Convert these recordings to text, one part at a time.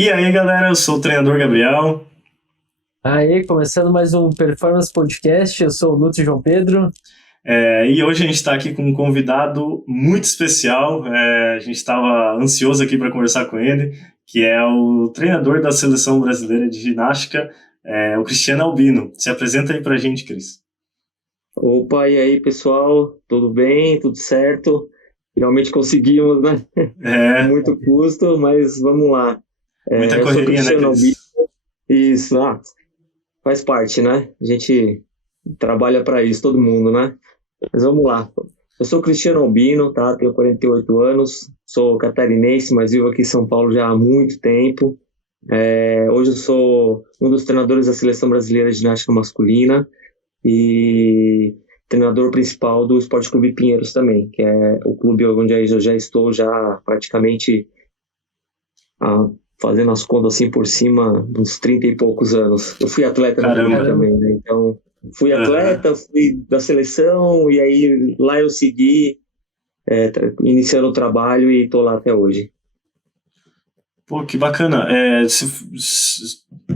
E aí, galera, eu sou o treinador Gabriel. Aí, começando mais um Performance Podcast, eu sou o Lúcio João Pedro. E hoje a gente está aqui com um convidado muito especial. A gente estava ansioso aqui para conversar com ele, que é o treinador da Seleção Brasileira de Ginástica, o Cristiano Albino. Se apresenta aí para a gente, Cris. Opa, e aí, pessoal? Tudo bem? Tudo certo? Finalmente conseguimos, né? Muito custo, mas vamos lá. Muita Eu sou correria, né, Cristiano Albino. Cris? Isso, faz parte, né? A gente trabalha para isso, todo mundo, né? Mas vamos lá. Eu sou Cristiano Albino, tá? Tenho 48 anos, sou catarinense, mas vivo aqui em São Paulo já há muito tempo. Hoje eu sou um dos treinadores da Seleção Brasileira de Ginástica Masculina e treinador principal do Esporte Clube Pinheiros também, que é o clube onde eu já estou já praticamente fazendo as contas assim por cima dos 30 e poucos anos. Eu fui atleta no clube também, né? Então fui atleta, fui da seleção e aí lá eu segui iniciando o trabalho e estou lá até hoje. Pô, que bacana.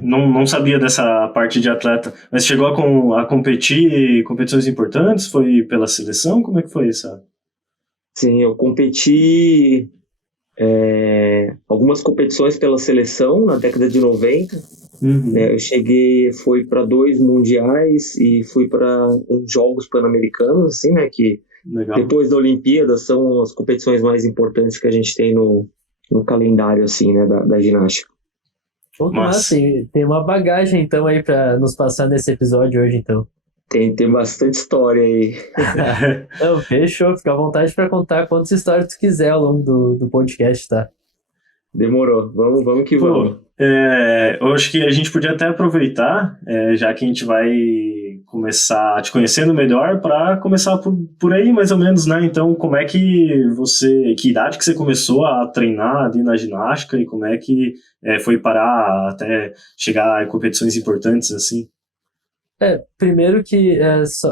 Não sabia dessa parte de atleta, mas chegou a competir em competições importantes? Foi pela seleção? Como é que foi isso? Sim, eu competi algumas competições pela seleção na década de 90. Eu fui para 2 mundiais e fui para uns Jogos Pan-Americanos, assim, né, que Legal. Depois da Olimpíada são as competições mais importantes que a gente tem no calendário, assim, né, da ginástica. Pô, que massa, tem uma bagagem então aí para nos passar nesse episódio hoje, então. Tem bastante história aí. Não, fechou, fica à vontade para contar quantas histórias tu quiser ao longo do podcast, tá? Demorou, vamos que vamos. Eu acho que a gente podia até aproveitar, já que a gente vai começar te conhecendo melhor, para começar por aí, mais ou menos, né? Então, que idade que você começou a treinar ali na ginástica e como é que foi parar até chegar a competições importantes, assim? Primeiro que,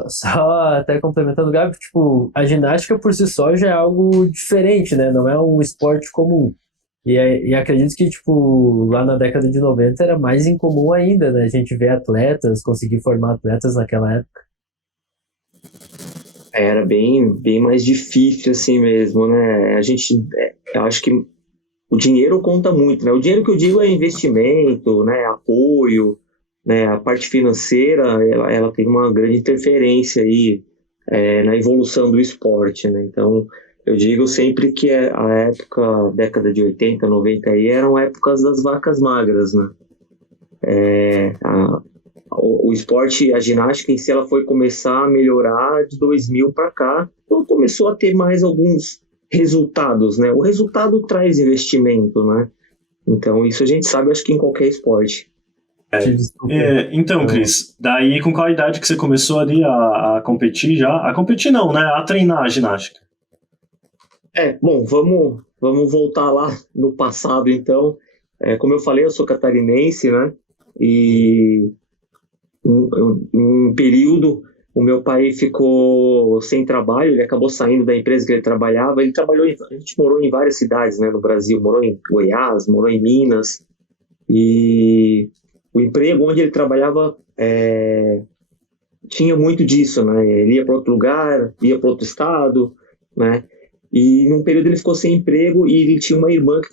só até complementando o Gabi, tipo, a ginástica por si só já é algo diferente, né? Não é um esporte comum. E acredito que, tipo, lá na década de 90 era mais incomum ainda, né? A gente vê atletas, conseguir formar atletas naquela época. Era bem mais difícil assim mesmo, né? Eu acho que o dinheiro conta muito, né? O dinheiro que eu digo é investimento, né? Apoio, né? A parte financeira, ela tem uma grande interferência aí na evolução do esporte, né? Então, eu digo sempre que a década de 80, 90 aí, eram épocas das vacas magras, né? O esporte, a ginástica em si, ela foi começar a melhorar de 2000 para cá, então começou a ter mais alguns resultados, né? O resultado traz investimento, né? Então, isso a gente sabe, acho que em qualquer esporte. Então, Cris, daí com qual idade que você começou ali a competir já? A competir não, né? A treinar a ginástica. Bom, vamos voltar lá no passado, então. Como eu falei, eu sou catarinense, né? E um período o meu pai ficou sem trabalho, ele acabou saindo da empresa que ele trabalhava. A gente morou em várias cidades, né, no Brasil, morou em Goiás, morou em Minas, e o emprego onde ele trabalhava tinha muito disso, né? Ele ia para outro lugar, ia para outro estado, né? E num período ele ficou sem emprego e ele tinha uma irmã que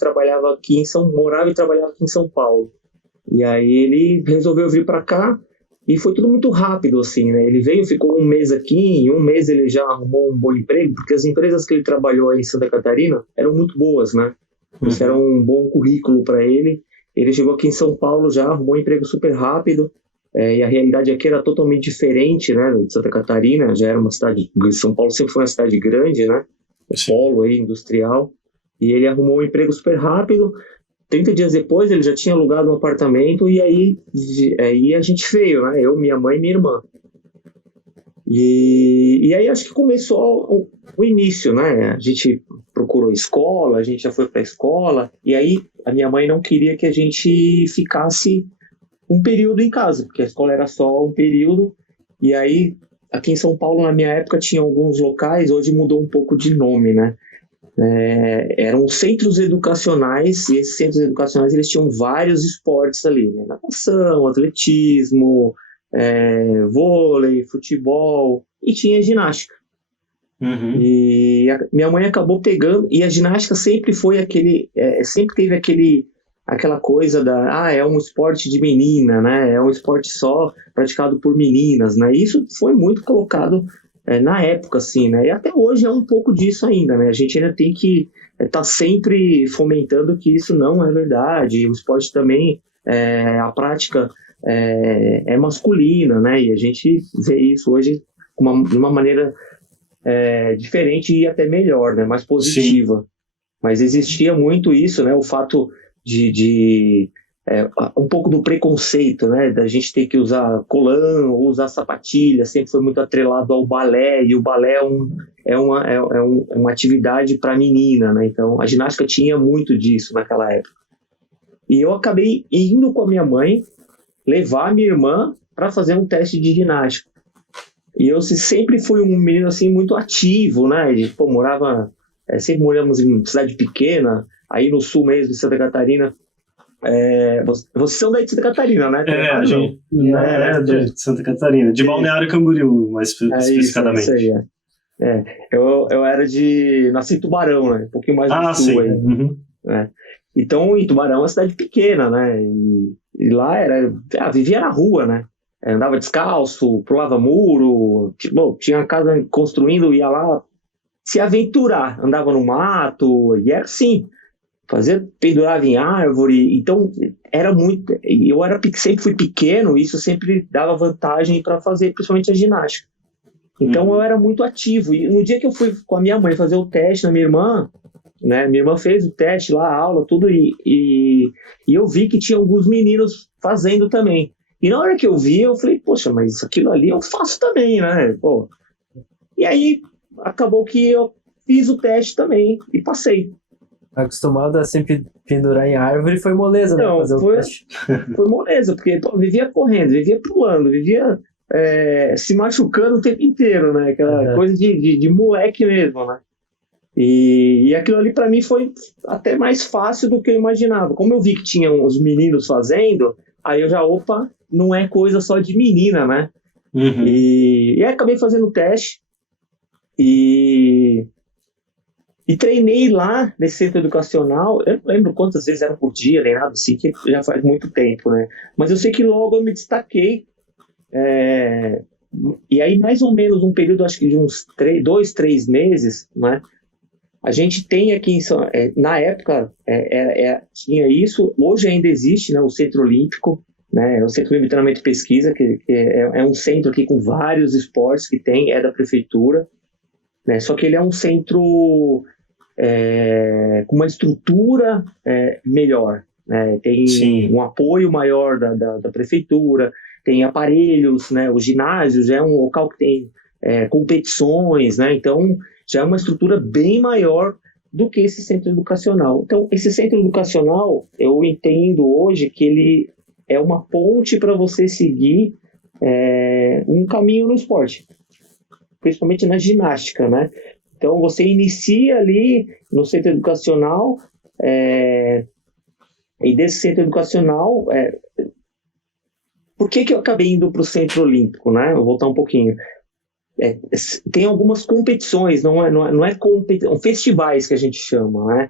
morava e trabalhava aqui em São Paulo. E aí ele resolveu vir para cá e foi tudo muito rápido, assim, né? Ele veio, ficou um mês aqui, em um mês ele já arrumou um bom emprego, porque as empresas que ele trabalhou aí em Santa Catarina eram muito boas, né? Isso era um bom currículo para ele. Ele chegou aqui em São Paulo já, arrumou um emprego super rápido, e a realidade aqui era totalmente diferente, né? De Santa Catarina, já era uma cidade... São Paulo sempre foi uma cidade grande, né? Polo aí, industrial. E ele arrumou um emprego super rápido. 30 dias depois ele já tinha alugado um apartamento e aí a gente veio, né? Eu, minha mãe e minha irmã. E aí acho que começou o início, né? A gente procurou escola, a gente já foi para a escola, e aí a minha mãe não queria que a gente ficasse um período em casa, porque a escola era só um período, e aí aqui em São Paulo, na minha época, tinha alguns locais, hoje mudou um pouco de nome, né? Eram centros educacionais, e esses centros educacionais eles tinham vários esportes ali, né? Natação, atletismo, vôlei, futebol, e tinha ginástica. Uhum. E minha mãe acabou pegando, e a ginástica sempre foi sempre teve aquela coisa é um esporte de menina, né? É um esporte só praticado por meninas, né? Isso foi muito colocado na época, assim, né? E até hoje é um pouco disso ainda, né? A gente ainda tem que estar sempre fomentando que isso não é verdade. O esporte também, a prática é masculina, né? E a gente vê isso hoje de uma maneira diferente e até melhor, né? Mais positiva. Sim. Mas existia muito isso, né? O fato de um pouco do preconceito, né? Da gente ter que usar colã ou usar sapatilha, sempre foi muito atrelado ao balé, e o balé é uma atividade para menina, né? Então a ginástica tinha muito disso naquela época. E eu acabei indo com a minha mãe levar a minha irmã para fazer um teste de ginástica. E eu sempre fui um menino assim muito ativo, né? Sempre moramos em cidade pequena, aí no sul mesmo de Santa Catarina. Vocês são daí de Santa Catarina, né? A gente de Santa Catarina, de Balneário Camboriú, mais especificamente. Isso aí, eu era nasci em Tubarão, né? Um pouquinho mais do sul. Sim. Aí. Uhum. Então, em Tubarão é uma cidade pequena, né? E lá vivia na rua, né? Andava descalço, pulava muro, tinha casa construindo, ia lá se aventurar, andava no mato, e era assim, pendurava em árvore. Então era muito, sempre fui pequeno, isso sempre dava vantagem para fazer, principalmente a ginástica. Então eu era muito ativo, e no dia que eu fui com a minha mãe fazer o teste na minha irmã, né, minha irmã fez o teste lá, a aula, tudo, e eu vi que tinha alguns meninos fazendo também. E na hora que eu vi, eu falei, poxa, mas aquilo ali eu faço também, né? Pô. E aí, acabou que eu fiz o teste também e passei. Acostumado a sempre pendurar em árvore, foi moleza, né? Fazer o teste. Foi moleza, porque vivia correndo, vivia pulando, vivia se machucando o tempo inteiro, né? Aquela coisa de moleque mesmo, né? E aquilo ali para mim foi até mais fácil do que eu imaginava. Como eu vi que tinha uns meninos fazendo, aí eu já, não é coisa só de menina, né? Uhum. E aí acabei fazendo o teste e treinei lá nesse centro educacional. Eu não lembro quantas vezes era por dia, nem nada assim, que já faz muito tempo, né? Mas eu sei que logo eu me destaquei. E aí, mais ou menos, um período, acho que de uns 2, 3 meses, né? A gente tem aqui, na época, tinha isso, hoje ainda existe, né, o Centro Olímpico, né, o Centro Olímpico de Treinamento e Pesquisa, que é um centro aqui com vários esportes que tem, é da prefeitura, né, só que ele é um centro com uma estrutura melhor, né, tem Sim. um apoio maior da prefeitura, tem aparelhos, né, o ginásio já é um local que tem competições, né, então já é uma estrutura bem maior do que esse centro educacional. Então, esse centro educacional, eu entendo hoje que ele é uma ponte para você seguir um caminho no esporte, principalmente na ginástica, né? Então, você inicia ali no centro educacional, e desse centro educacional, por que eu acabei indo para o Centro Olímpico, né? Vou voltar um pouquinho. Tem algumas competições, não é festivais que a gente chama, né?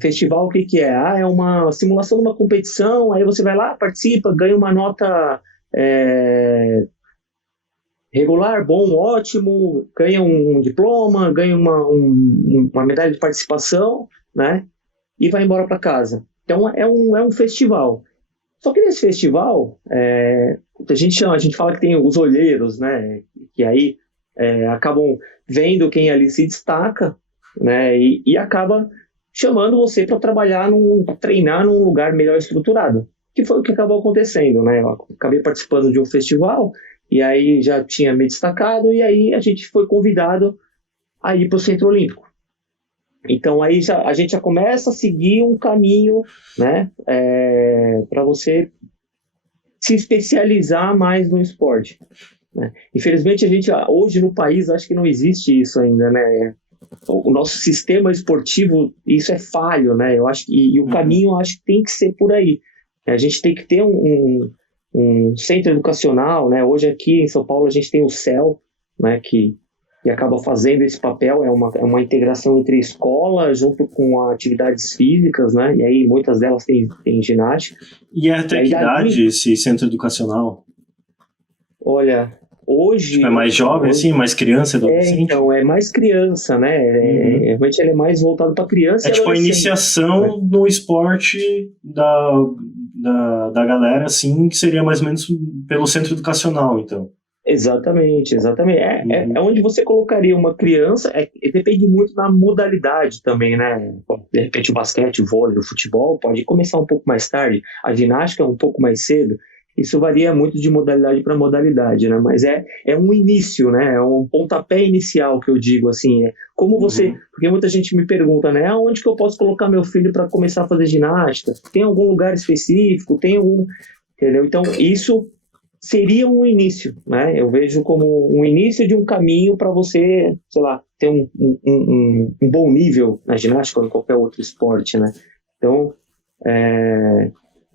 Festival, o que é? É uma simulação de uma competição, aí você vai lá, participa, ganha uma nota regular, bom, ótimo, ganha um diploma, ganha uma medalha de participação, né? E vai embora para casa. Então é um festival. Só que nesse festival, a gente fala que tem os olheiros, né? Que aí acabam vendo quem ali se destaca, né? E acaba chamando você para treinar num lugar melhor estruturado. Que foi o que acabou acontecendo, né? Eu acabei participando de um festival e aí já tinha me destacado e aí a gente foi convidado a ir para o Centro Olímpico. Então aí a gente já começa a seguir um caminho, né, para você se especializar mais no esporte, né? Infelizmente hoje no país acho que não existe isso ainda, né? o nosso sistema esportivo, isso é falho, né? Eu acho e o caminho, eu acho que tem que ser por aí. A gente tem que ter um centro educacional, né? Hoje aqui em São Paulo a gente tem o CEL, né? Que acaba fazendo esse papel, é uma integração entre escola junto com atividades físicas, né? E aí muitas delas têm ginástica. E até que idade esse centro educacional? Olha, hoje... Tipo, é mais jovem, assim? Mais criança, adolescente? Então, é mais criança, né? Realmente ele é mais voltado para criança e tipo a iniciação no esporte da galera, assim, que seria mais ou menos pelo centro educacional, então. Exatamente. É onde você colocaria uma criança, depende muito da modalidade também, né? De repente o basquete, o vôlei, o futebol pode começar um pouco mais tarde, a ginástica um pouco mais cedo. Isso varia muito de modalidade para modalidade, né? Mas é um início, né? É um pontapé inicial que eu digo, assim. Como você... Porque muita gente me pergunta, né? Aonde que eu posso colocar meu filho para começar a fazer ginástica? Tem algum lugar específico? Tem algum... Entendeu? Então, isso seria um início, né? Eu vejo como um início de um caminho para você, sei lá, ter um bom nível na ginástica ou em qualquer outro esporte, né? Então,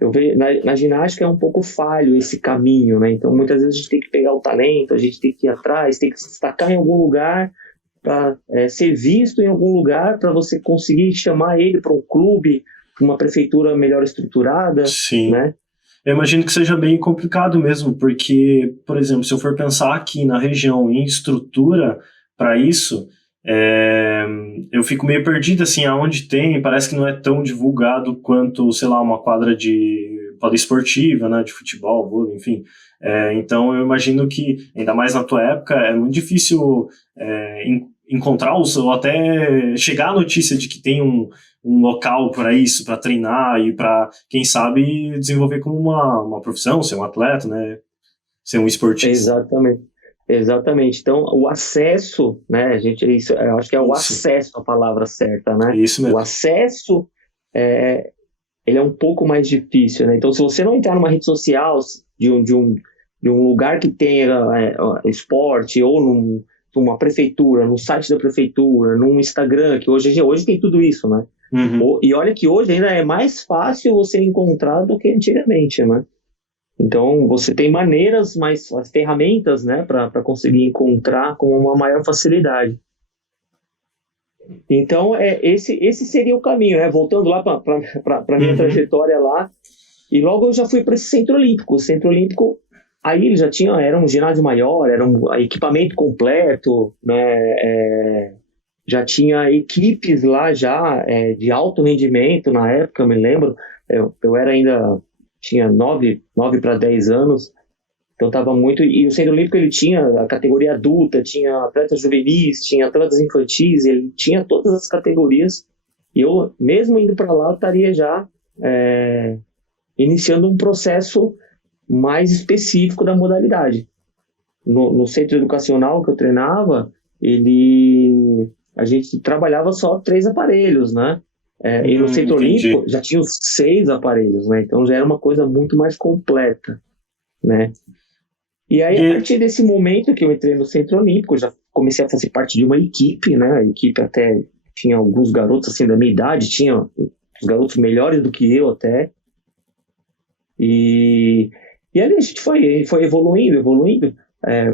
eu vejo, na ginástica é um pouco falho esse caminho, né? Então, muitas vezes a gente tem que pegar o talento, a gente tem que ir atrás, tem que se destacar em algum lugar para ser visto em algum lugar para você conseguir chamar ele para um clube, para uma prefeitura melhor estruturada, Sim. Né? Eu imagino que seja bem complicado mesmo, porque, por exemplo, se eu for pensar aqui na região em estrutura para isso, eu fico meio perdido, assim, aonde tem, parece que não é tão divulgado quanto, sei lá, uma quadra poliesportiva, né, de futebol, vôlei, enfim. Então eu imagino que, ainda mais na tua época, é muito difícil encontrar ou até chegar a notícia de que tem um local para isso, para treinar e para, quem sabe, desenvolver como uma profissão, ser um atleta, né? Ser um esportista. Exatamente. Então, o acesso, né, eu acho que é o acesso a palavra certa, né? Isso mesmo. O acesso, ele é um pouco mais difícil, né? Então, se você não entrar numa rede social de um lugar que tenha esporte ou numa prefeitura, no site da prefeitura, num Instagram, que hoje tem tudo isso, né? E olha que hoje ainda é mais fácil você encontrar do que antigamente, né? Então, você tem maneiras, as ferramentas, né, para conseguir encontrar com uma maior facilidade. Então, esse seria o caminho, né? Voltando lá para a minha trajetória lá, e logo eu já fui para esse Centro Olímpico. O Centro Olímpico, aí ele já era um ginásio maior, era um equipamento completo, né? Já tinha equipes lá já de alto rendimento na época, eu me lembro. Eu era ainda... tinha 9 para 10 anos, então estava muito... E o Centro Olímpico, ele tinha a categoria adulta, tinha atletas juvenis, tinha atletas infantis, ele tinha todas as categorias, e eu, mesmo indo para lá, eu estaria já iniciando um processo mais específico da modalidade. No centro educacional que eu treinava, a gente trabalhava só 3 aparelhos, né? E no Centro Olímpico já tinha os 6 aparelhos, né? Então já era uma coisa muito mais completa, né? E aí, a partir desse momento que eu entrei no Centro Olímpico, eu já comecei a fazer parte de uma equipe, né? A equipe até tinha alguns garotos assim da minha idade, tinha os garotos melhores do que eu até. E ali a gente foi evoluindo.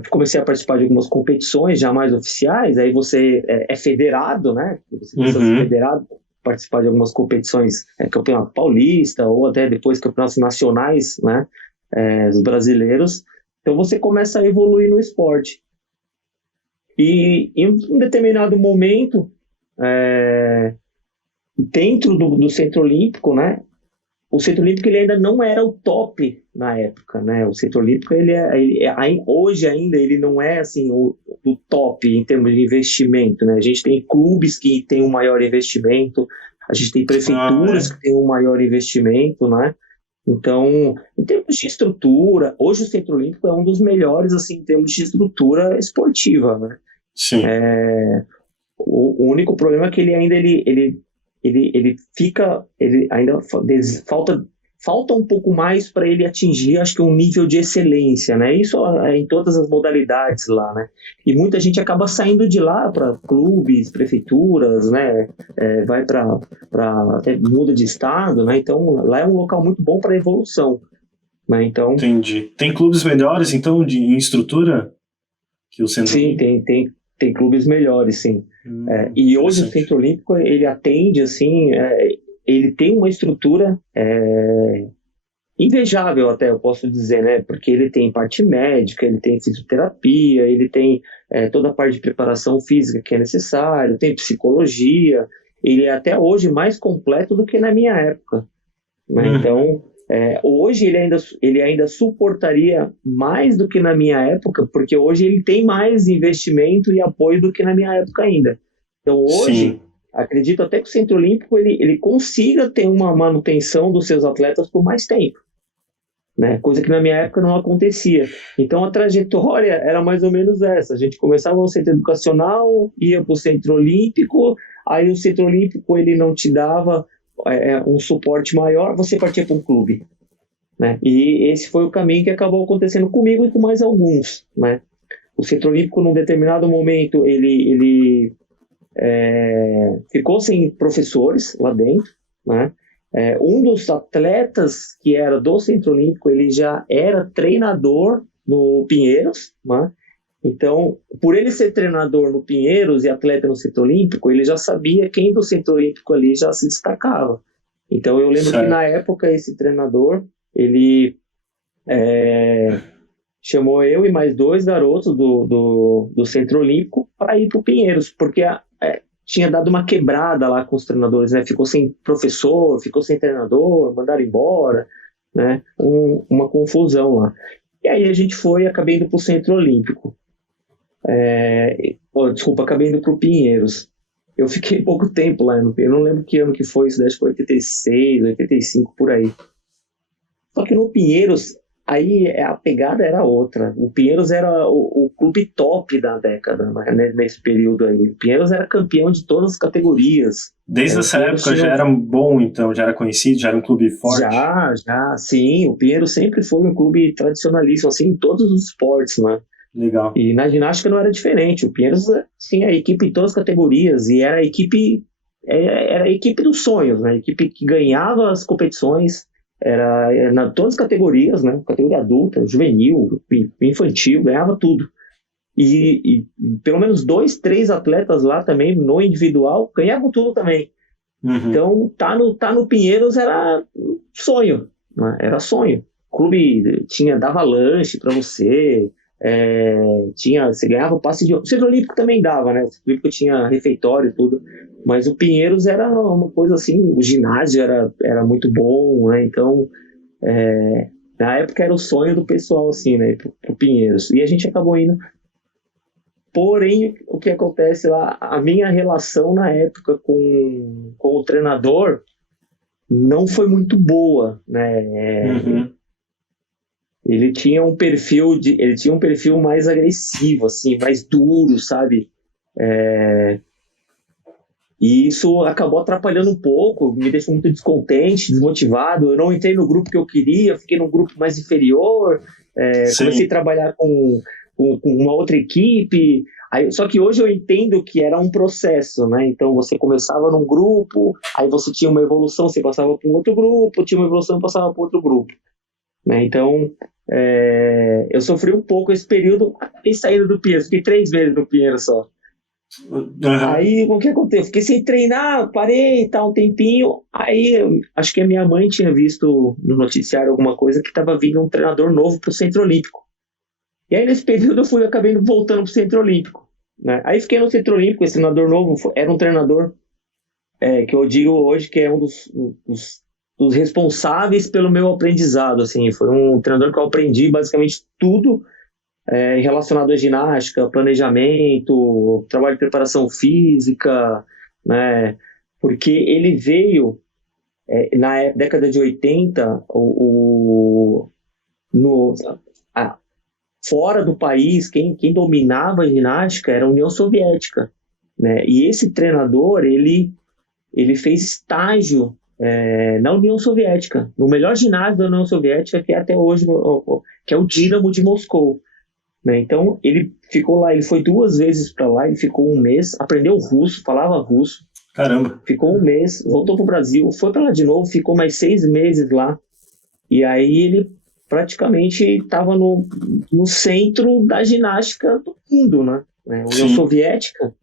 Comecei a participar de algumas competições já mais oficiais, aí você é federado, né? Você precisa ser federado, participar de algumas competições, campeonato paulista, ou até depois campeonatos nacionais, né? Os brasileiros. Então você começa a evoluir no esporte. E em um determinado momento, dentro do Centro Olímpico, né? O Centro Olímpico ele ainda não era o top na época, né? O Centro Olímpico hoje ainda ele não é assim o top em termos de investimento, né? A gente tem clubes que têm um maior investimento, a gente tem prefeituras que têm um maior investimento, né? Então, em termos de estrutura, hoje o Centro Olímpico é um dos melhores assim em termos de estrutura esportiva, né? Sim. O único problema é que ele ainda falta falta um pouco mais para ele atingir, acho que um nível de excelência, né? Isso em todas as modalidades lá, né? E muita gente acaba saindo de lá para clubes, prefeituras, né? Vai para até muda de estado, né? Então lá é um local muito bom para evolução, né? Então Entendi. Tem clubes melhores, então, em estrutura que o Centro sim, Olímpico? tem clubes melhores, sim. E hoje o Interessante. Centro Olímpico ele atende assim, ele tem uma estrutura invejável até, eu posso dizer, né? Porque ele tem parte médica, ele tem fisioterapia, ele tem toda a parte de preparação física que é necessário, tem psicologia, ele é até hoje mais completo do que na minha época, né? Uhum. Então, hoje ele ainda suportaria mais do que na minha época, porque hoje ele tem mais investimento e apoio do que na minha época ainda. Então, hoje, Sim. acredito até que o Centro Olímpico ele consiga ter uma manutenção dos seus atletas por mais tempo, né? Coisa que na minha época não acontecia. Então a trajetória era mais ou menos essa. A gente começava no centro educacional, ia para o centro olímpico, aí o centro olímpico ele não te dava um suporte maior, você partia para um clube, né? E esse foi o caminho que acabou acontecendo comigo e com mais alguns, né? O centro olímpico, num determinado momento, ele ficou sem professores lá dentro, né? Um dos atletas que era do Centro Olímpico, ele já era treinador no Pinheiros, né? Então, por ele ser treinador no Pinheiros e atleta no Centro Olímpico, ele já sabia quem do Centro Olímpico ali já se destacava. Então, eu lembro que na Certo. época esse treinador, ele chamou eu e mais dois garotos do Centro Olímpico para ir para o Pinheiros, porque tinha dado uma quebrada lá com os treinadores, né? Ficou sem professor, ficou sem treinador, mandaram embora, né? Uma confusão lá. E aí a gente foi, acabei indo para o Centro Olímpico. Desculpa, acabei indo para o Pinheiros. Eu fiquei pouco tempo lá, eu não lembro que ano que foi, isso acho que foi 86, 85, por aí. Só que no Pinheiros, aí a pegada era outra. O Pinheiros era o clube top da década, né, nesse período aí. O Pinheiros era campeão de todas as categorias. Desde O essa Pinheiros época tinha já era bom, então, já era conhecido, já era um clube forte. já, sim. O Pinheiros sempre foi um clube tradicionalíssimo, assim, em todos os esportes, né? Legal. E na ginástica não era diferente. O Pinheiros tinha equipe em todas as categorias e era a equipe dos sonhos, né? A equipe que ganhava as competições, era todas as categorias, né? Categoria adulta, juvenil, infantil, ganhava tudo. E pelo menos dois, três atletas lá também, no individual, ganhavam tudo também. Uhum. Então, tá no Pinheiros era sonho, né? Era sonho. O clube dava lanche para você, você ganhava o passe de. O Centro Olímpico também dava, né? O Centro Olímpico tinha refeitório e tudo, mas o Pinheiros era uma coisa assim, o ginásio era muito bom, né? Então, na época era o sonho do pessoal, assim, né? Pro Pinheiros. E a gente acabou indo. Porém, o que acontece lá, a minha relação na época com o treinador não foi muito boa, né? Uhum. Ele tinha um perfil mais agressivo, assim, mais duro, sabe? E isso acabou atrapalhando um pouco, me deixou muito descontente, desmotivado. Eu não entrei no grupo que eu queria, fiquei num grupo mais inferior. Comecei a Sim. trabalhar com uma outra equipe. Aí, só que hoje eu entendo que era um processo, né? Então você começava num grupo, aí você tinha uma evolução, você passava para um outro grupo, tinha uma evolução, passava para outro grupo, né? Então eu sofri um pouco esse período e saindo do Pinheiro, fiquei 3 meses no Pinheiro só. Uhum. Aí, o que aconteceu? Fiquei sem treinar, parei e tal, um tempinho. Aí, acho que a minha mãe tinha visto no noticiário alguma coisa que estava vindo um treinador novo para o Centro Olímpico. E aí, nesse período, acabei voltando para o Centro Olímpico, né? Aí, fiquei no Centro Olímpico. Esse treinador novo era um treinador que eu digo hoje que é um dos responsáveis pelo meu aprendizado. Assim, foi um treinador que eu aprendi basicamente tudo relacionado à ginástica, planejamento, trabalho de preparação física, né? Porque ele veio na década de 80, no, a, fora do país, quem dominava a ginástica era a União Soviética, né? E esse treinador, ele fez estágio na União Soviética, no melhor ginásio da União Soviética, que é até hoje, que é o Dínamo de Moscou. Né? Então, ele ficou lá, ele foi 2 vezes para lá, ele ficou 1 mês, aprendeu russo, falava russo, Caramba. ficou 1 mês, voltou para o Brasil, foi para lá de novo, ficou mais 6 meses lá, e aí ele praticamente estava no centro da ginástica do mundo, né? União Sim. Soviética,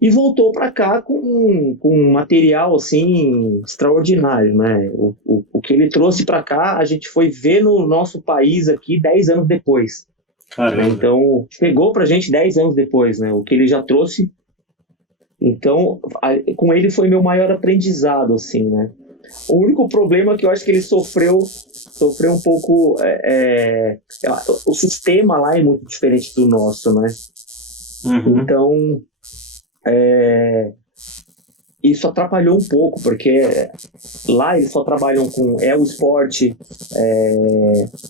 e voltou para cá com um material assim extraordinário, né? O que ele trouxe para cá, a gente foi ver no nosso país aqui 10 anos depois. Caramba. Né? Então, chegou pra gente 10 anos depois, né? O que ele já trouxe. Então, com ele foi meu maior aprendizado, assim, né? O único problema é que eu acho que ele sofreu um pouco... o sistema lá é muito diferente do nosso, né? Uhum. Então, isso atrapalhou um pouco, porque lá eles só trabalham com... É o esporte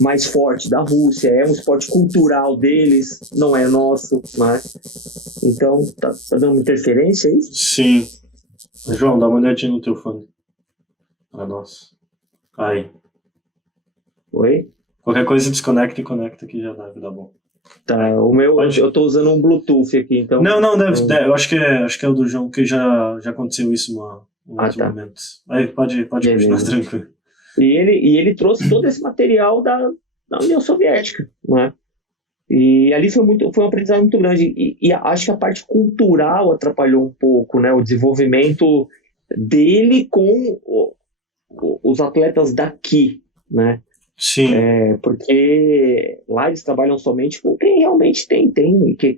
mais forte da Rússia, é um esporte cultural deles, não é nosso, né? Então, tá dando uma interferência, é isso? Sim. João, dá uma olhadinha no teu fone. Pra nós. Aí. Oi? Qualquer coisa desconecta e conecta que já deve dar bom. Tá, o meu, Pode. eu tô usando um Bluetooth aqui, então... Não, deve. Eu acho que é o do João, que já aconteceu isso em outro tá. momento. Aí pode continuar tranquilo. E ele trouxe todo esse material da União Soviética, né? E ali foi um aprendizado muito grande. E acho que a parte cultural atrapalhou um pouco, né? O desenvolvimento dele com os atletas daqui, né? Sim. Porque lá eles trabalham somente com quem realmente tem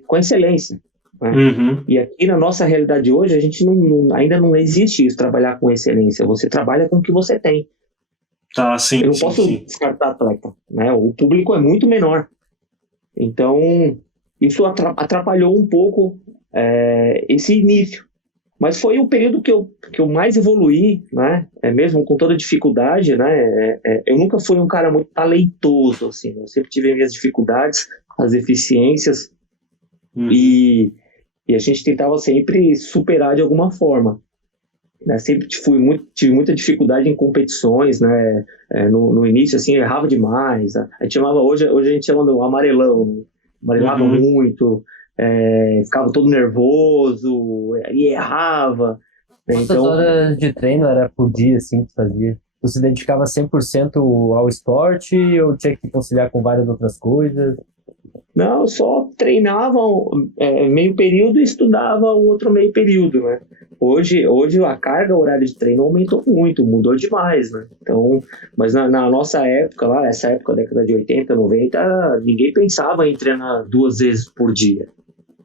com excelência. Né? Uhum. E aqui na nossa realidade hoje, a gente ainda não existe isso, trabalhar com excelência. Você trabalha com o que você tem. Tá, sim. Eu não posso descartar atleta, né? O público é muito menor. Então, isso atrapalhou um pouco esse início. Mas foi o período que eu mais evoluí, né? Mesmo com toda a dificuldade, né? Eu nunca fui um cara muito talentoso, assim. Eu sempre tive minhas dificuldades, as deficiências, e a gente tentava sempre superar de alguma forma. Né? Sempre tive muita dificuldade em competições, né? No início, assim, eu errava demais. A gente hoje a gente chama do amarelão. Amarelava muito. Ficava todo nervoso e errava. Quantas horas de treino era por dia, assim, que fazia? Tu se dedicava 100% ao esporte ou tinha que conciliar com várias outras coisas? Não, eu só treinava meio período e estudava o outro meio período, né? Hoje a carga horária de treino aumentou muito, mudou demais, né? Então, mas na nossa época, lá, essa época, década de 80, 90, ninguém pensava em treinar 2 vezes por dia,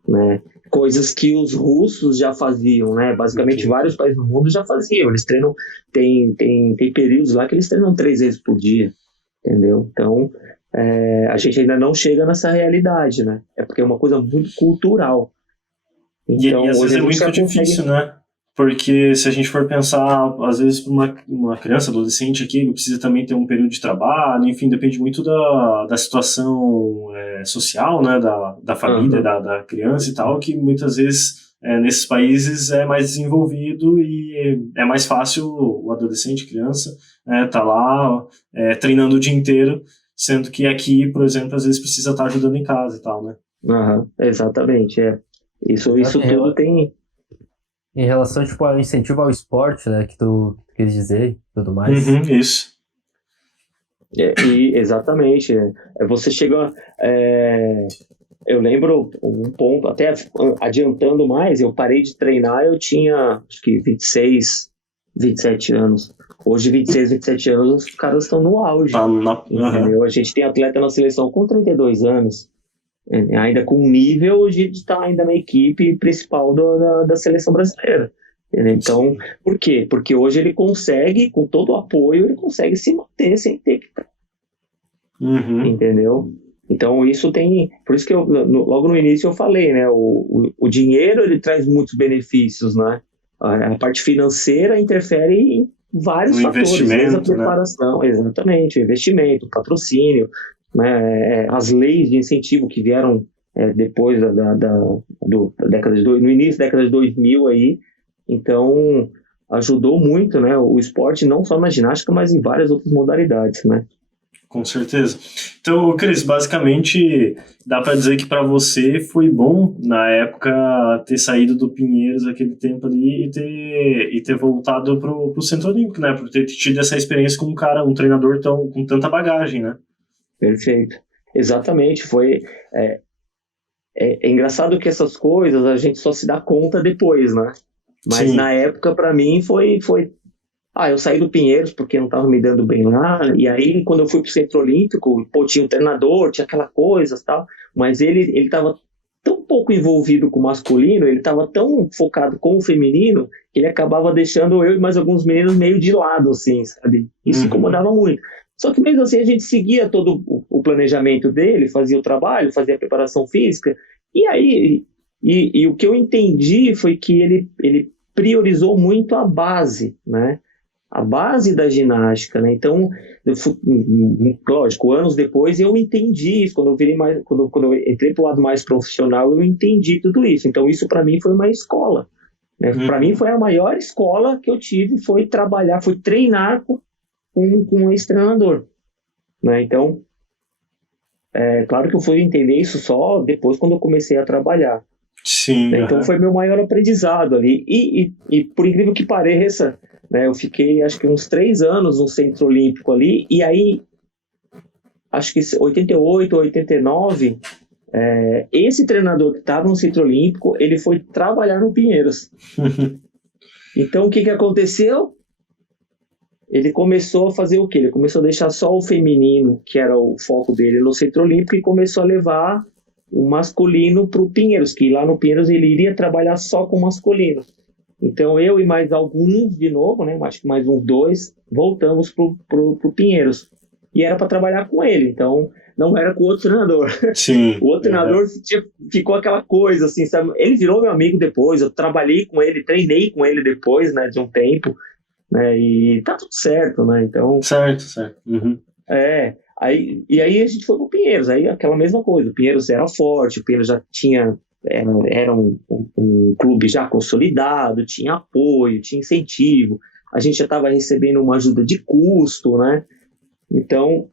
né? Coisas que os russos já faziam, né? Basicamente, vários países do mundo já faziam. Eles treinam, tem períodos lá que eles treinam 3 vezes por dia, entendeu? Então, a gente ainda não chega nessa realidade, né? É porque é uma coisa muito cultural. Então, e às vezes é muito difícil, né? Porque se a gente for pensar, às vezes uma criança, adolescente aqui, precisa também ter um período de trabalho, enfim, depende muito da situação social, né? Da família, da criança e tal, que muitas vezes nesses países é mais desenvolvido e é mais fácil o adolescente, criança, tá lá treinando o dia inteiro, sendo que aqui, por exemplo, às vezes precisa estar ajudando em casa e tal, né? Exatamente, Isso tudo tem... Em relação, tipo, ao incentivo ao esporte, né, que tu quis dizer, tudo mais. Isso. Exatamente. Você chega... eu lembro um ponto, até adiantando mais, eu parei de treinar, eu tinha, acho que 26, 27 anos. Hoje, 26, 27 anos, os caras estão no auge. Entendeu? A gente tem atleta na seleção com 32 anos. Ainda com nível de estar ainda na equipe principal da seleção brasileira. Entendeu? Então, por quê? Porque hoje ele consegue, com todo o apoio, ele consegue se manter sem ter que... Entendeu? Então, isso tem... Por isso que logo no início eu falei, né? O dinheiro, ele traz muitos benefícios, né? A parte financeira interfere em vários fatores. Desde a preparação, né? Exatamente. O investimento, o patrocínio, né, as leis de incentivo que vieram depois da década no início da década de 2000 aí. Então, ajudou muito, né, o esporte, não só na ginástica, mas em várias outras modalidades, né? Com certeza. Então, Cris, basicamente dá para dizer que para você foi bom na época ter saído do Pinheiros aquele tempo ali e ter voltado pro Centro Olímpico, né? Por ter tido essa experiência com um cara, um treinador com tanta bagagem, né? Perfeito. Exatamente, foi... É engraçado que essas coisas a gente só se dá conta depois, né? Mas Sim. na época, para mim, foi... eu saí do Pinheiros porque não estava me dando bem lá, e aí quando eu fui pro Centro Olímpico, pô, tinha um treinador, tinha aquela coisa e tal, mas ele estava tão pouco envolvido com o masculino, ele estava tão focado com o feminino, que ele acabava deixando eu e mais alguns meninos meio de lado, assim, sabe? Isso incomodava muito. Só que mesmo assim a gente seguia todo o planejamento dele, fazia o trabalho, fazia a preparação física, e aí o que eu entendi foi que ele priorizou muito a base, né? A base da ginástica, né? Então, lógico, anos depois eu entendi isso. Quando eu virei mais, quando eu entrei para o lado mais profissional, eu entendi tudo isso. Então, isso para mim foi uma escola, né? Para mim foi a maior escola que eu tive, foi trabalhar, foi treinar com um ex-treinador, né? Então, claro que eu fui entender isso só depois quando eu comecei a trabalhar. Sim. Né? Então foi meu maior aprendizado ali. E por incrível que pareça, né, eu fiquei acho que uns 3 anos no Centro Olímpico ali, e aí acho que 88, 89, esse treinador que estava no Centro Olímpico, ele foi trabalhar no Pinheiros. Então o que aconteceu? Ele começou a fazer o quê? Ele começou a deixar só o feminino, que era o foco dele no Centro Olímpico, e começou a levar o masculino para o Pinheiros, que lá no Pinheiros ele iria trabalhar só com o masculino. Então eu e mais alguns de novo, né, acho que mais uns 2, voltamos pro Pinheiros. E era para trabalhar com ele, então não era com o outro treinador. Sim. O outro treinador ficou aquela coisa assim, sabe? Ele virou meu amigo depois, eu trabalhei com ele, treinei com ele depois, né, de um tempo, né, e tá tudo certo, né, então... Certo. E aí a gente foi pro Pinheiros, aí aquela mesma coisa, o Pinheiros era forte, o Pinheiros já tinha, era um clube já consolidado, tinha apoio, tinha incentivo, a gente já estava recebendo uma ajuda de custo, né, então,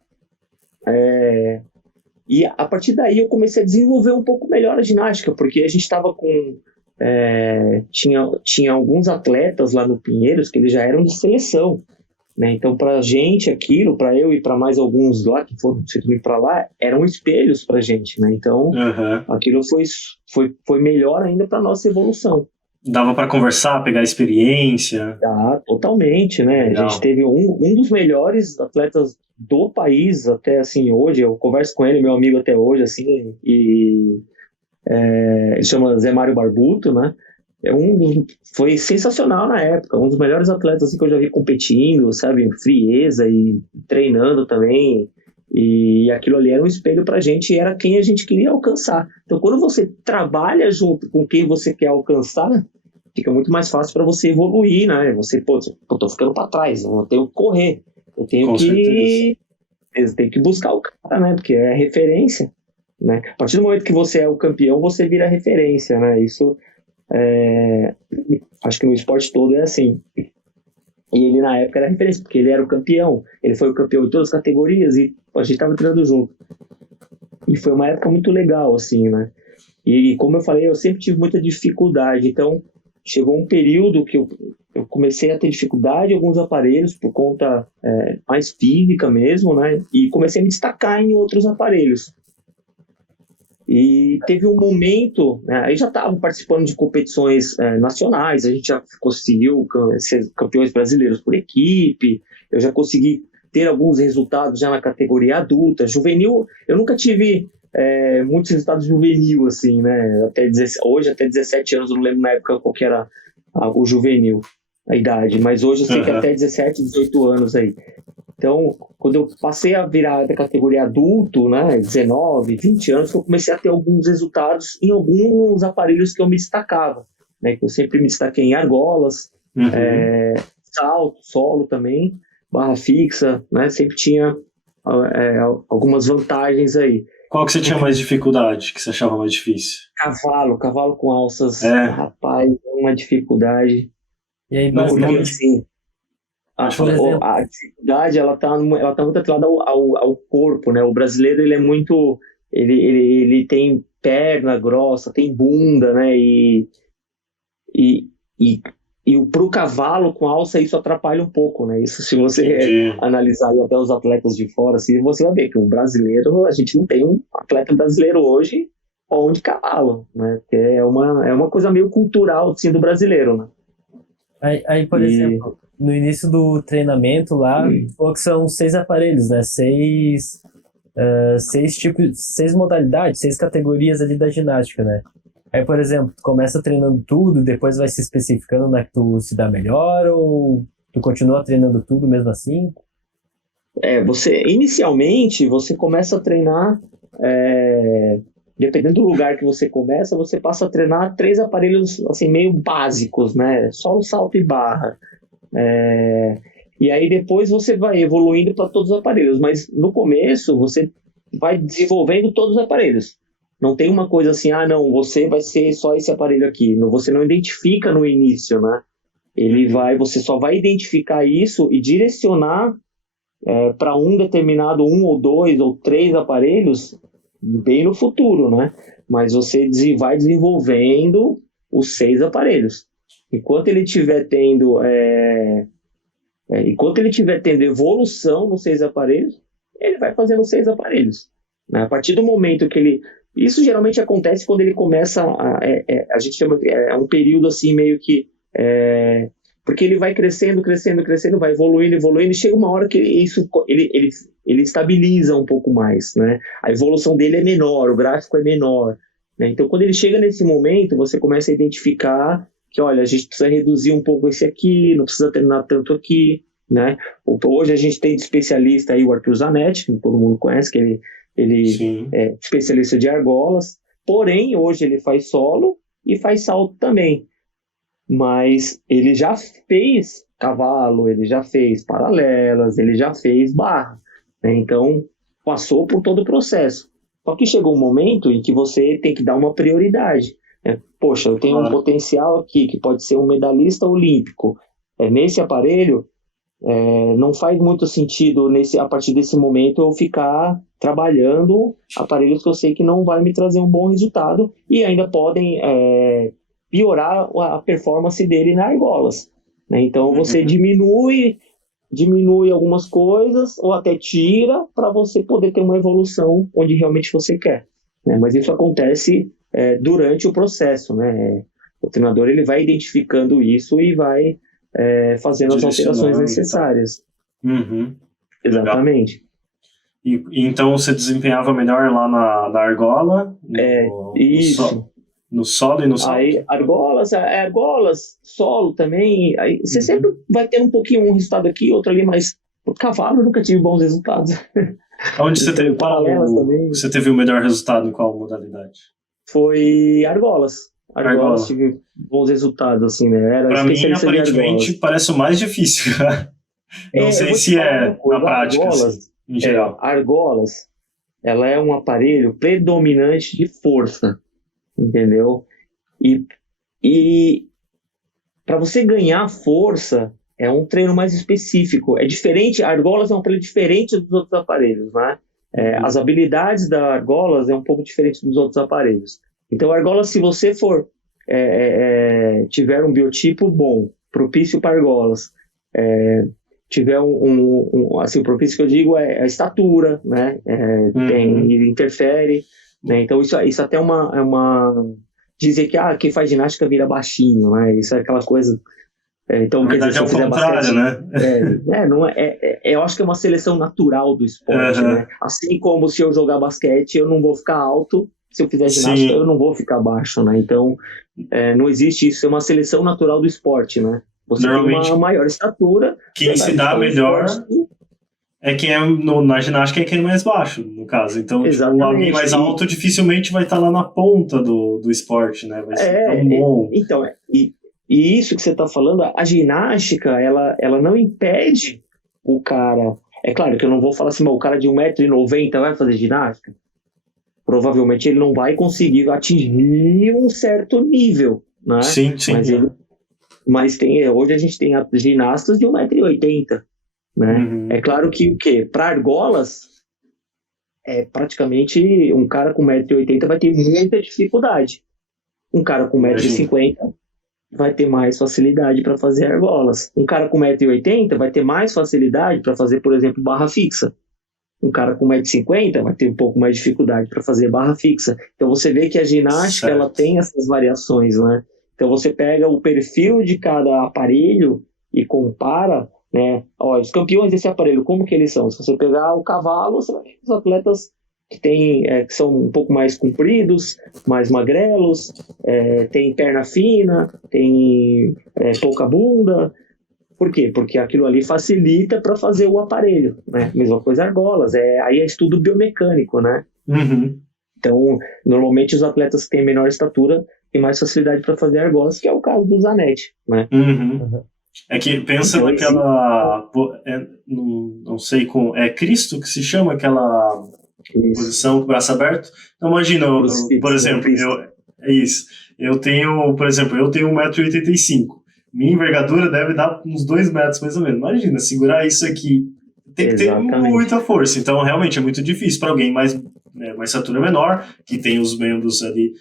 e a partir daí eu comecei a desenvolver um pouco melhor a ginástica, porque a gente estava com, tinha alguns atletas lá no Pinheiros que eles já eram de seleção, né? Então, para a gente, aquilo, para eu e para mais alguns lá que foram para lá, eram espelhos para a gente, né? Então, aquilo foi melhor ainda para nossa evolução. Dava para conversar, pegar experiência. Totalmente, né? Legal. A gente teve um dos melhores atletas do país até assim hoje. Eu converso com ele, meu amigo até hoje, assim, e ele chama Zé Mário Barbuto, né? Foi sensacional na época, um dos melhores atletas assim, que eu já vi competindo, sabe, frieza e treinando também, e aquilo ali era um espelho pra gente e era quem a gente queria alcançar. Então quando você trabalha junto com quem você quer alcançar, fica muito mais fácil para você evoluir, né? Você, tô ficando para trás, eu tenho que correr, eu tenho que buscar o cara, né? Porque é referência, né? A partir do momento que você é o campeão, você vira referência, né? Isso acho que no esporte todo é assim. E ele na época era referência, porque ele era o campeão, ele foi o campeão em todas as categorias e a gente estava treinando junto. E foi uma época muito legal, assim, né? E como eu falei, eu sempre tive muita dificuldade, então chegou um período que eu comecei a ter dificuldade em alguns aparelhos por conta mais física mesmo, né? E comecei a me destacar em outros aparelhos. E teve um momento, né, aí já estava participando de competições nacionais, a gente já conseguiu ser campeões brasileiros por equipe, eu já consegui ter alguns resultados já na categoria adulta, juvenil, eu nunca tive muitos resultados juvenil, assim, né, hoje até 17 anos, eu não lembro na época qual que era o juvenil, a idade, mas hoje eu sei que até 17, 18 anos aí. Então, quando eu passei a virar da categoria adulto, né, 19, 20 anos, eu comecei a ter alguns resultados em alguns aparelhos que eu me destacava, né, que eu sempre me destaquei em argolas, salto, solo também, barra fixa, né, sempre tinha algumas vantagens aí. Qual que você tinha mais dificuldade, que você achava mais difícil? Cavalo com alças, rapaz, é uma dificuldade. E aí, Não, Porque, basicamente, assim, por exemplo, a dificuldade, ela tá muito atrelada ao corpo, né? O brasileiro, ele é muito... Ele tem perna grossa, tem bunda, né? E, e, pro cavalo com alça isso atrapalha um pouco, né? Isso se você entendi. analisar aí até os atletas de fora, assim, você vai ver que o brasileiro, a gente não tem um atleta brasileiro hoje ou de cavalo, né? Que é uma coisa meio cultural, assim, do brasileiro, né? aí, por E exemplo, no início do treinamento lá, falou que são 6 aparelhos, né? Seis tipos, 6 modalidades, 6 categorias ali da ginástica, né? Aí, por exemplo, tu começa treinando tudo, depois vai se especificando na que tu se dá melhor, ou tu continua treinando tudo mesmo assim? inicialmente, você começa a treinar, dependendo do lugar que você começa, você passa a treinar 3 aparelhos, assim, meio básicos, né? Só o salto e barra. E aí depois você vai evoluindo para todos os aparelhos, mas no começo você vai desenvolvendo todos os aparelhos. Não tem uma coisa assim, não, você vai ser só esse aparelho aqui. Você não identifica no início, né? Você só vai identificar isso e direcionar para um determinado 1 ou 2 ou 3 aparelhos bem no futuro, né? Mas você vai desenvolvendo os 6 aparelhos. Enquanto ele estiver tendo evolução nos 6 aparelhos, ele vai fazendo os 6 aparelhos. Né? A partir do momento que ele... Isso geralmente acontece quando ele começa a gente chama um período assim meio que... porque ele vai crescendo, vai evoluindo, e chega uma hora que ele estabiliza um pouco mais, né? A evolução dele é menor, o gráfico é menor, né? Então, quando ele chega nesse momento, você começa a identificar que, olha, a gente precisa reduzir um pouco esse aqui, não precisa treinar tanto aqui, né? Hoje a gente tem de especialista aí o Arthur Zanetti, que todo mundo conhece, que ele Sim. é especialista de argolas, porém, hoje ele faz solo e faz salto também. Mas ele já fez cavalo, ele já fez paralelas, ele já fez barra, né? Então passou por todo o processo. Só que chegou um momento em que você tem que dar uma prioridade, né? Poxa, eu tenho um potencial aqui que pode ser um medalhista olímpico. Nesse aparelho, não faz muito sentido a partir desse momento eu ficar trabalhando aparelhos que eu sei que não vai me trazer um bom resultado e ainda podem piorar a performance dele na argolas, né? Então você diminui algumas coisas ou até tira para você poder ter uma evolução onde realmente você quer, né? Mas isso acontece durante o processo, né? O treinador ele vai identificando isso e vai fazendo as alterações necessárias. Uhum. Exatamente. E então você desempenhava melhor lá na argola? Isso. No solo e no salto? Aí, argolas, solo também. Aí você sempre vai ter um pouquinho um resultado aqui, outro ali, mas o cavalo eu nunca tive bons resultados. Onde você teve também. Você teve o melhor resultado em qual modalidade? Foi argolas. Argolas tive bons resultados, assim, né? Pra mim, aparentemente, parece o mais difícil. Não sei se na prática, argolas, assim, em geral. Argolas, ela é um aparelho predominante de força, entendeu? E para você ganhar força, é um treino mais específico. É diferente, argolas é um aparelho diferente dos outros aparelhos, né? As habilidades da argolas é um pouco diferente dos outros aparelhos. Então, argolas, se você tiver um biotipo bom, propício para argolas, tiver assim, o propício que eu digo é a estatura, né? Interfere, né? Então, isso até é uma dizer que quem faz ginástica vira baixinho, né? Isso é aquela coisa. Então, na verdade, se eu fizer contrário, basquete, né? Eu acho que é uma seleção natural do esporte, né? Assim como se eu jogar basquete, eu não vou ficar alto, se eu fizer ginástica, eu não vou ficar baixo, né? Então, não existe isso, é uma seleção natural do esporte, né? Você tem uma maior estatura. Quem se dá melhor quem na ginástica é quem é mais baixo, no caso. Então, alguém mais alto dificilmente vai estar lá na ponta do esporte, né? Vai ser tão bom. Então, e isso que você está falando, a ginástica, ela não impede o cara... É claro que eu não vou falar assim, o cara de 1,90 m vai fazer ginástica. Provavelmente ele não vai conseguir atingir um certo nível, né? Sim. Mas hoje a gente tem ginastas de 1,80 m, né? Uhum. É claro que o quê? Para argolas, praticamente um cara com 1,80 m vai ter muita dificuldade. Um cara com 1,50 m vai ter mais facilidade para fazer argolas. Um cara com 1,80 m vai ter mais facilidade para fazer, por exemplo, barra fixa. Um cara com 1,50 m vai ter um pouco mais de dificuldade para fazer barra fixa. Então você vê que a ginástica ela tem essas variações, né? Então você pega o perfil de cada aparelho e compara, né? Ó, os campeões desse aparelho, como que eles são? Se você pegar o cavalo, você vai ver os atletas que são um pouco mais compridos, mais magrelos, tem perna fina, tem pouca bunda. Por quê? Porque aquilo ali facilita para fazer o aparelho, né? Mesma coisa argolas, aí é estudo biomecânico, né? Uhum. Então, normalmente os atletas que têm menor estatura têm mais facilidade para fazer argolas, que é o caso do Zanetti, né? Uhum. É que pensa Então, naquela. Não sei como. É Cristo que se chama aquela posição com o braço aberto? Então, imagina, por exemplo, é isso. Eu tenho 1,85 m. Minha envergadura deve dar uns 2 metros mais ou menos. Imagina, segurar isso aqui tem que ter muita força. Então, realmente, é muito difícil para alguém mais estatura menor, que tem os membros ali,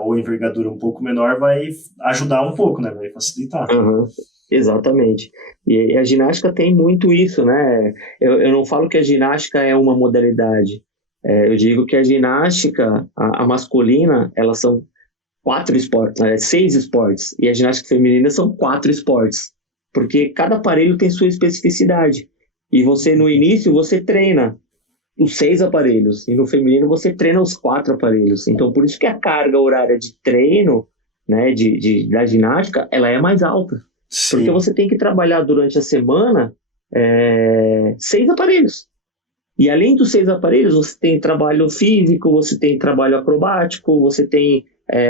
ou envergadura um pouco menor, vai ajudar um pouco, né? Vai facilitar. Uhum. Exatamente. E a ginástica tem muito isso, né? Eu não falo que a ginástica é uma modalidade. Eu digo que a ginástica, a masculina, elas são 4 esportes, 6 esportes. E a ginástica feminina são 4 esportes. Porque cada aparelho tem sua especificidade. E você, no início, você treina os 6 aparelhos. E no feminino, você treina os 4 aparelhos. Então, por isso que a carga horária de treino, né, da ginástica, ela é mais alta. Sim. Porque você tem que trabalhar durante a semana 6 aparelhos. E além dos 6 aparelhos, você tem trabalho físico, você tem trabalho acrobático, você tem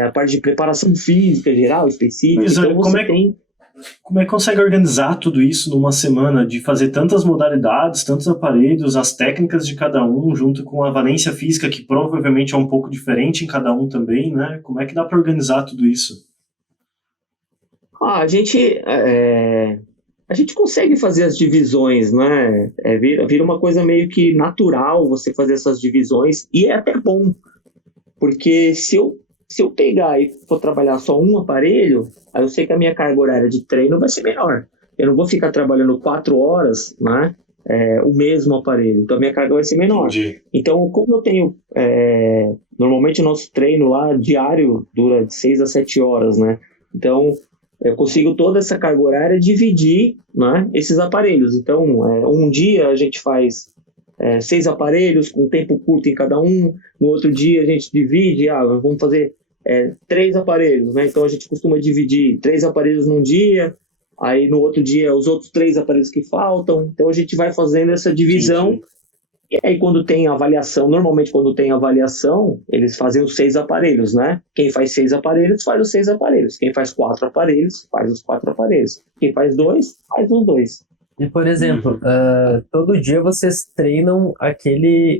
a parte de preparação física geral, específica. Mas, então você como é que consegue organizar tudo isso numa semana, de fazer tantas modalidades, tantos aparelhos, as técnicas de cada um, junto com a valência física, que provavelmente é um pouco diferente em cada um também, né? Como é que dá para organizar tudo isso? A gente consegue fazer as divisões, né? Vira uma coisa meio que natural você fazer essas divisões, e é até bom, porque se eu pegar e for trabalhar só um aparelho, aí eu sei que a minha carga horária de treino vai ser menor. Eu não vou ficar trabalhando 4 horas, né? O mesmo aparelho, então a minha carga vai ser menor. Entendi. Então, como eu tenho... normalmente o nosso treino lá diário dura de 6 a 7 horas, né? Então, eu consigo toda essa carga horária dividir, né, esses aparelhos. Então, um dia a gente faz 6 aparelhos com tempo curto em cada um. No outro dia a gente divide, vamos fazer 3 aparelhos, né? Então a gente costuma dividir 3 aparelhos num dia, aí no outro dia os outros 3 aparelhos que faltam. Então a gente vai fazendo essa divisão. Entendi. E aí quando tem avaliação, normalmente quando tem avaliação, eles fazem os 6 aparelhos, né? Quem faz 6 aparelhos, faz os 6 aparelhos. Quem faz 4 aparelhos, faz os 4 aparelhos. Quem faz 2, faz os 2. E, por exemplo, todo dia vocês treinam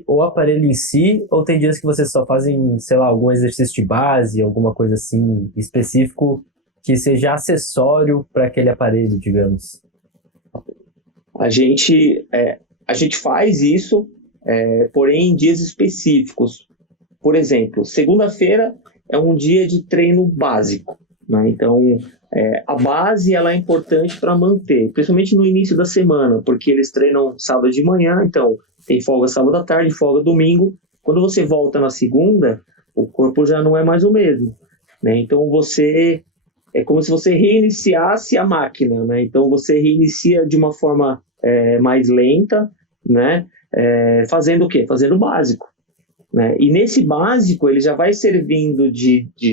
o aparelho em si, ou tem dias que vocês só fazem, sei lá, algum exercício de base, alguma coisa assim específico que seja acessório para aquele aparelho, digamos? A gente faz isso, porém em dias específicos. Por exemplo, segunda-feira é um dia de treino básico, né? Então, a base ela é importante para manter, principalmente no início da semana, porque eles treinam sábado de manhã, então tem folga sábado à tarde, folga domingo. Quando você volta na segunda, o corpo já não é mais o mesmo, né? Então é como se você reiniciasse a máquina, né? Então você reinicia de uma forma mais lenta, né? Fazendo o quê? Fazendo o básico. Né? E nesse básico ele já vai servindo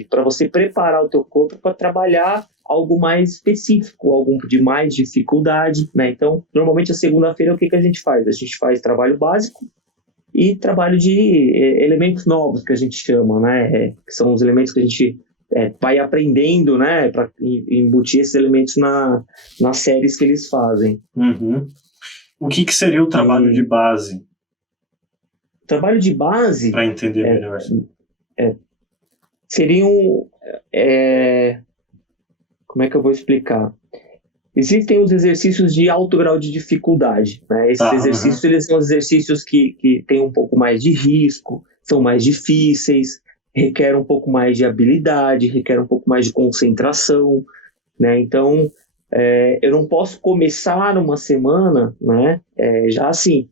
para você preparar o teu corpo para trabalhar algo mais específico, algo de mais dificuldade, né? Então, normalmente a segunda-feira o que a gente faz? A gente faz trabalho básico e trabalho de elementos novos que a gente chama, né? Que são os elementos que a gente vai aprendendo, né? Para embutir esses elementos nas séries que eles fazem. Uhum. O que seria o trabalho de base? Trabalho de base... Para entender melhor. Seriam... como é que eu vou explicar? Existem os exercícios de alto grau de dificuldade, né? Esses exercícios, eles são exercícios que têm um pouco mais de risco, são mais difíceis, requerem um pouco mais de habilidade, requerem um pouco mais de concentração, né? Então, eu não posso começar uma semana, né? Já assim,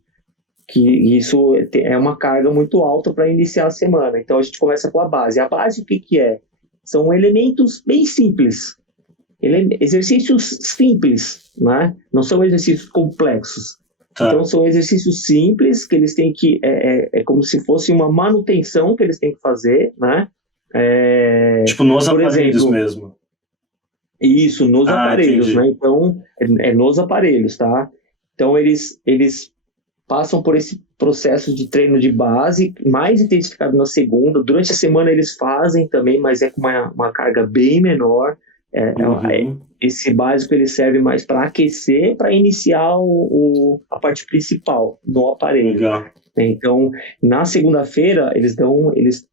que isso é uma carga muito alta para iniciar a semana. Então, a gente começa com a base. A base, o que que é? São elementos bem simples, exercícios simples, né? Não são exercícios complexos. Tá. Então, são exercícios simples que eles têm que... É como se fosse uma manutenção que eles têm que fazer, né? Tipo, nos por aparelhos exemplo, mesmo. Isso, nos aparelhos, entendi. né? Então, nos aparelhos, tá? Então, eles passam por esse processo de treino de base, mais intensificado na segunda. Durante a semana eles fazem também, mas é com uma carga bem menor. Esse básico ele serve mais para aquecer, para iniciar a parte principal no aparelho. Legal. Então, na segunda-feira, eles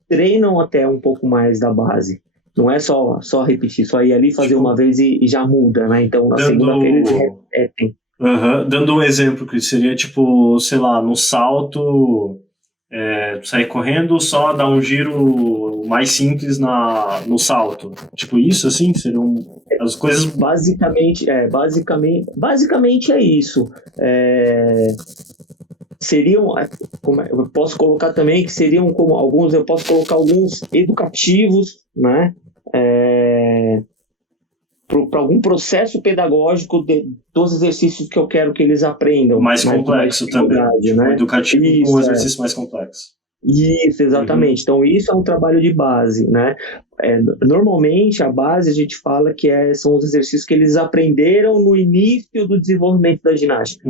treinam até um pouco mais da base. Não é só repetir, só ir ali fazer uma vez e já muda, né? Então, na segunda-feira eles repetem. Dando um exemplo, que seria tipo, sei lá, no salto, sair correndo, só dar um giro mais simples no salto. Tipo isso, assim? Seriam as coisas... Basicamente é isso. Seriam, eu posso colocar também que seriam como alguns, eu posso colocar alguns educativos, né? Para algum processo pedagógico dos exercícios que eu quero que eles aprendam. Mais complexo também. Tipo, né? Educativo com um exercício mais complexo. Isso, exatamente. Então, isso é um trabalho de base, né? Normalmente, a base, a gente fala que são os exercícios que eles aprenderam no início do desenvolvimento da ginástica.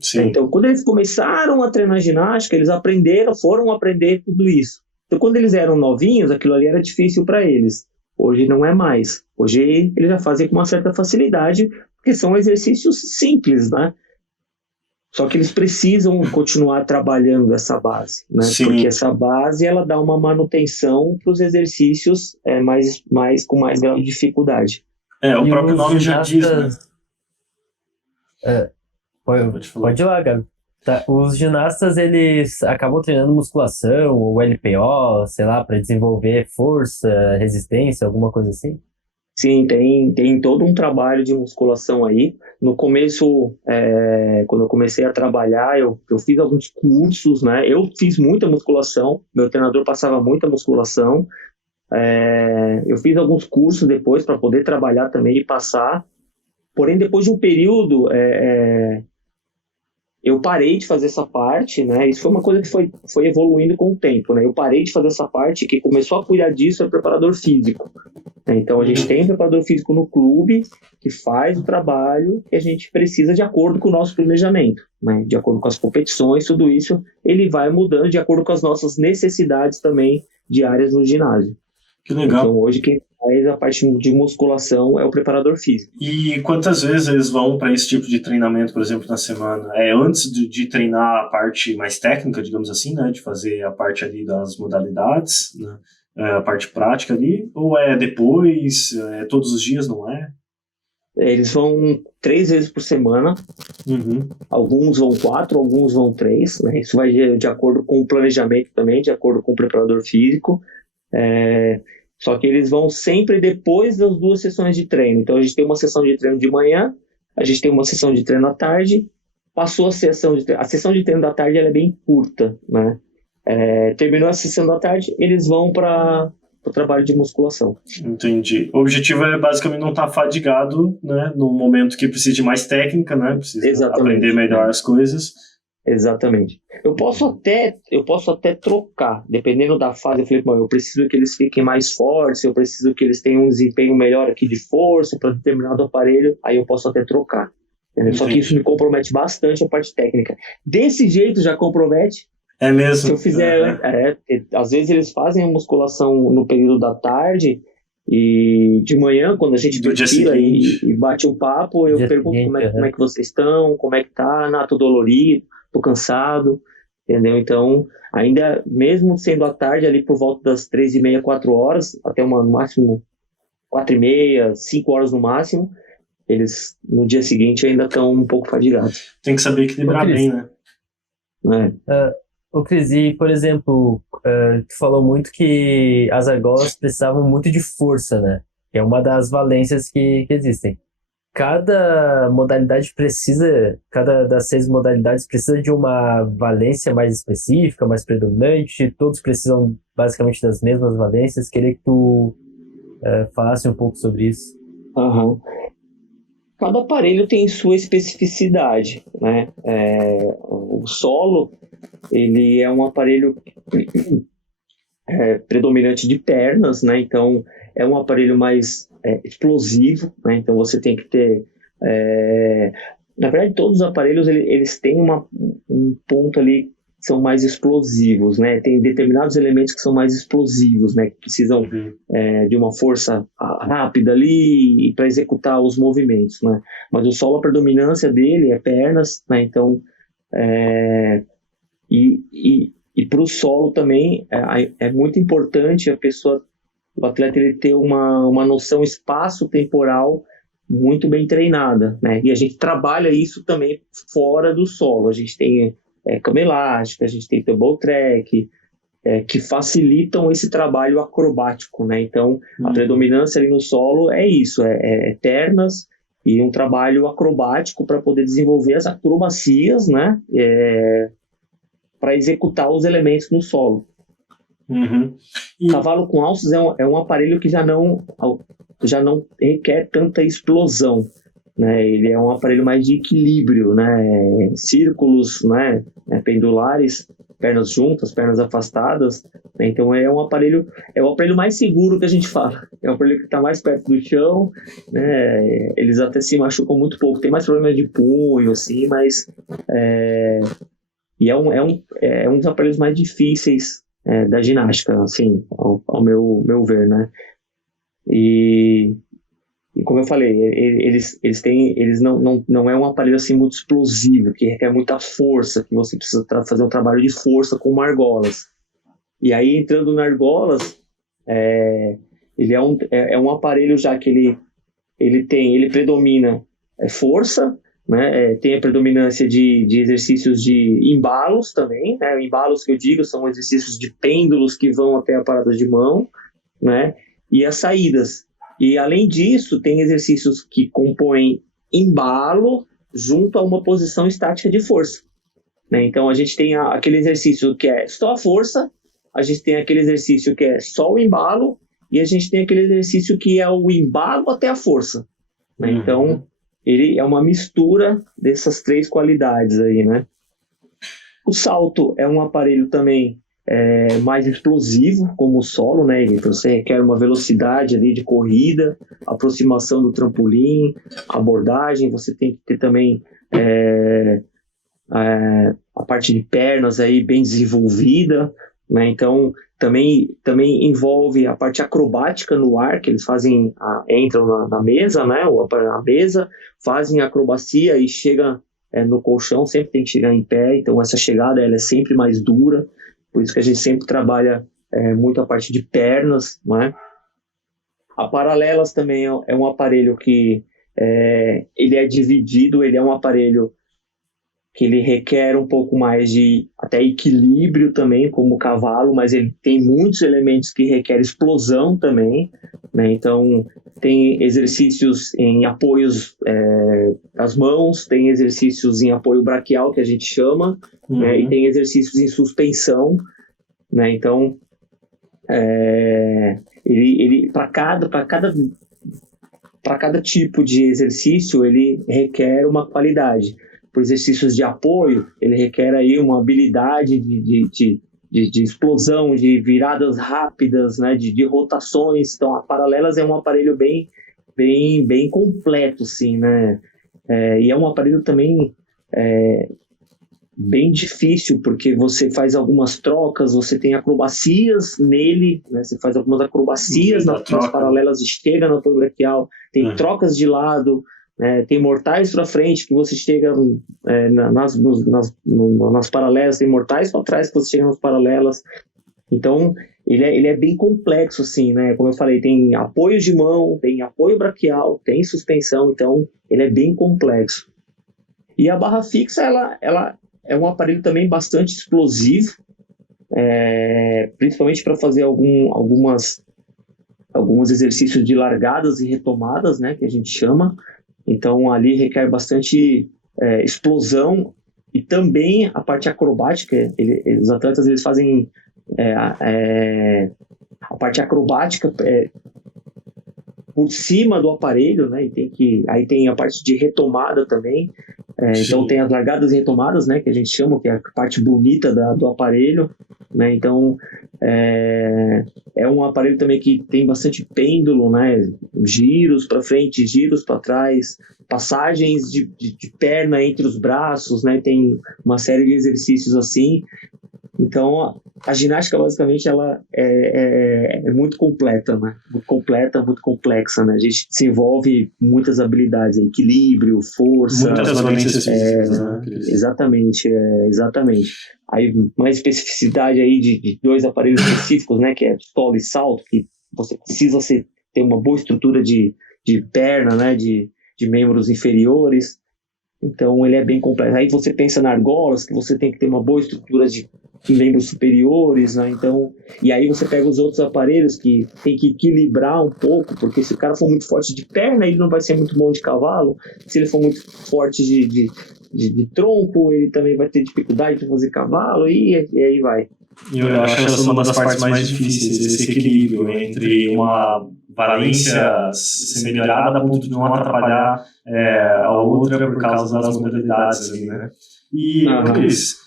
Sim. Então, quando eles começaram a treinar ginástica, eles foram aprender tudo isso. Então, quando eles eram novinhos, aquilo ali era difícil para eles. Hoje não é mais. Hoje eles já fazem com uma certa facilidade, porque são exercícios simples, né? Só que eles precisam continuar trabalhando essa base, né? Sim. Porque essa base ela dá uma manutenção para os exercícios com mais grau de dificuldade. O próprio nome já diz, né? Pode ir lá, Gabi. Tá. Os ginastas, eles acabam treinando musculação ou LPO, sei lá, para desenvolver força, resistência, alguma coisa assim? Sim, tem todo um trabalho de musculação aí. No começo, quando eu comecei a trabalhar, eu fiz alguns cursos, né? Eu fiz muita musculação, meu treinador passava muita musculação. Eu fiz alguns cursos depois para poder trabalhar também e passar. Porém, depois de um período, eu parei de fazer essa parte, né? Isso foi uma coisa que foi evoluindo com o tempo, né? Eu parei de fazer essa parte, quem começou a cuidar disso é o preparador físico. Então, a gente tem um preparador físico no clube que faz o trabalho que a gente precisa de acordo com o nosso planejamento, né? De acordo com as competições, tudo isso, ele vai mudando de acordo com as nossas necessidades também diárias no ginásio. Que legal. Então, hoje quem faz a parte de musculação é o preparador físico. E quantas vezes eles vão para esse tipo de treinamento, por exemplo, na semana? É antes de treinar a parte mais técnica, digamos assim, né? De fazer a parte ali das modalidades, né? A parte prática ali? Ou é depois? Todos os dias, não é? Eles vão 3 vezes por semana. Alguns vão 4, alguns vão 3. Né? Isso vai de acordo com o planejamento também, de acordo com o preparador físico. Só que eles vão sempre depois das 2 sessões de treino. Então, a gente tem uma sessão de treino de manhã, a gente tem uma sessão de treino à tarde. Passou a sessão de treino. A sessão de treino da tarde ela é bem curta, né? Terminou a sessão da tarde, eles vão para o trabalho de musculação. Entendi. O objetivo é basicamente não estar fadigado, né? No momento que precisa de mais técnica, né? Precisa aprender melhor as coisas. Exatamente. Eu posso até trocar, dependendo da fase. Eu falei, eu preciso que eles fiquem mais fortes, eu preciso que eles tenham um desempenho melhor aqui de força para determinado aparelho, aí eu posso até trocar. Só que isso me compromete bastante a parte técnica. Desse jeito já compromete. É mesmo? Se eu fizer... às vezes eles fazem a musculação no período da tarde e de manhã, quando a gente perfila e bate um papo, eu pergunto como é que vocês estão, como é que tá, tô dolorido, tô cansado, entendeu? Então, ainda mesmo sendo à tarde, ali por volta das 3h30, 4 horas, até no máximo 4h30, 5 horas no máximo, eles no dia seguinte ainda estão um pouco fadigados. Tem que saber equilibrar Ô, Cris. bem, né? Ô, Cris, e, por exemplo, tu falou muito que as argolas precisavam muito de força, né? Que é uma das valências que existem. Cada das 6 modalidades precisa de uma valência mais específica, mais predominante, todos precisam basicamente das mesmas valências. Queria que tu falasse um pouco sobre isso. Aham. Cada aparelho tem sua especificidade, né? O solo, ele é um aparelho predominante de pernas, né? Então, é um aparelho mais explosivo, né? Então, você tem que ter... na verdade, todos os aparelhos, eles têm um ponto ali que são mais explosivos, né? Tem determinados elementos que são mais explosivos, né? Que precisam de uma força rápida ali para executar os movimentos, né? Mas o solo, a predominância dele é pernas, né? Então, e para o solo também é muito importante o atleta ele ter uma noção espaço-temporal muito bem treinada, né? E a gente trabalha isso também fora do solo. A gente tem cama elástica, a gente tem tumble track, que facilitam esse trabalho acrobático, né? Então, a predominância ali no solo é isso, pernas e um trabalho acrobático para poder desenvolver as acrobacias, né? Para executar os elementos no solo. E, Cavalo com alças é um aparelho que já não requer tanta explosão, né? Ele é um aparelho mais de equilíbrio, né? Círculos, né? Pendulares, pernas juntas, pernas afastadas, né? Então é o aparelho mais seguro que a gente fala. É o aparelho que está mais perto do chão, né? Eles até se machucam muito pouco. Tem mais problemas de punho, assim, mas e é um dos aparelhos mais difíceis da ginástica, assim, ao meu ver, né? E como eu falei, eles não é um aparelho assim muito explosivo, que requer muita força, que você precisa fazer um trabalho de força com argolas. E aí, entrando na argolas, ele é um aparelho já que ele predomina força, né? Tem a predominância de exercícios de embalos também, né? Embalos que eu digo são exercícios de pêndulos que vão até a parada de mão, né? E as saídas. E além disso, tem exercícios que compõem embalo junto a uma posição estática de força, né? Então a gente tem aquele exercício que é só a força, a gente tem aquele exercício que é só o embalo, e a gente tem aquele exercício que é o embalo até a força, né? Então ele é uma mistura dessas 3 qualidades aí, né? O salto é um aparelho também mais explosivo, como o solo, né? Então você requer uma velocidade ali de corrida, aproximação do trampolim, abordagem, você tem que ter também a parte de pernas aí bem desenvolvida, né? Então também envolve a parte acrobática no ar, que eles fazem, entram na mesa, né? Ou na mesa, fazem a acrobacia e chega no colchão, sempre tem que chegar em pé, então essa chegada ela é sempre mais dura, por isso que a gente sempre trabalha muito a parte de pernas, né? A paralelas também é um aparelho que ele é dividido, ele é um aparelho que ele requer um pouco mais de até equilíbrio também, como o cavalo, mas ele tem muitos elementos que requerem explosão também, né? Então, tem exercícios em apoios das mãos, tem exercícios em apoio braquial, que a gente chama, né? E tem exercícios em suspensão, né? Então, ele para cada tipo de exercício, ele requer uma qualidade. Por exercícios de apoio, ele requer aí uma habilidade de explosão, de viradas rápidas, né, de rotações. Então, a Paralelas é um aparelho bem completo, sim, né? E é um aparelho também bem difícil, porque você faz algumas trocas, você tem acrobacias nele, né? Você faz algumas acrobacias nas Paralelas e chega no apoio braquial, tem trocas de lado, tem mortais para frente que você chega nas paralelas, tem mortais para trás que você chega nas paralelas. Então, ele é bem complexo, assim, né? Como eu falei, tem apoio de mão, tem apoio braquial, tem suspensão, então ele é bem complexo. E a barra fixa, ela é um aparelho também bastante explosivo, principalmente para fazer alguns exercícios de largadas e retomadas, né, que a gente chama. Então, ali requer bastante explosão e também a parte acrobática. Os atletas eles fazem a parte acrobática por cima do aparelho, né? E aí tem a parte de retomada também. Então tem as largadas e retomadas, né? Que a gente chama, que é a parte bonita do aparelho, né? Então é um aparelho também que tem bastante pêndulo, né? Giros para frente, giros para trás, passagens de perna entre os braços, né? Tem uma série de exercícios assim. Então, a ginástica, basicamente, ela é muito completa, né? Muito completa, muito complexa, né? A gente desenvolve muitas habilidades, equilíbrio, força. Muitas valências físicas, né? Exatamente. Aí, uma especificidade aí de 2 aparelhos específicos, né? Que é solo e salto, que você precisa ter uma boa estrutura de perna, né? De membros inferiores. Então, ele é bem complexo. Aí você pensa na argolas, que você tem que ter uma boa estrutura de membros superiores, né? Então, e aí você pega os outros aparelhos que tem que equilibrar um pouco, porque se o cara for muito forte de perna, ele não vai ser muito bom de cavalo. Se ele for muito forte de tronco, ele também vai ter dificuldade para fazer cavalo, e aí vai. Eu acho essa uma das partes mais difíceis, esse equilíbrio entre uma valência ser melhorada a ponto de não atrapalhar a outra por causa das modalidades ali, né? E, Luiz,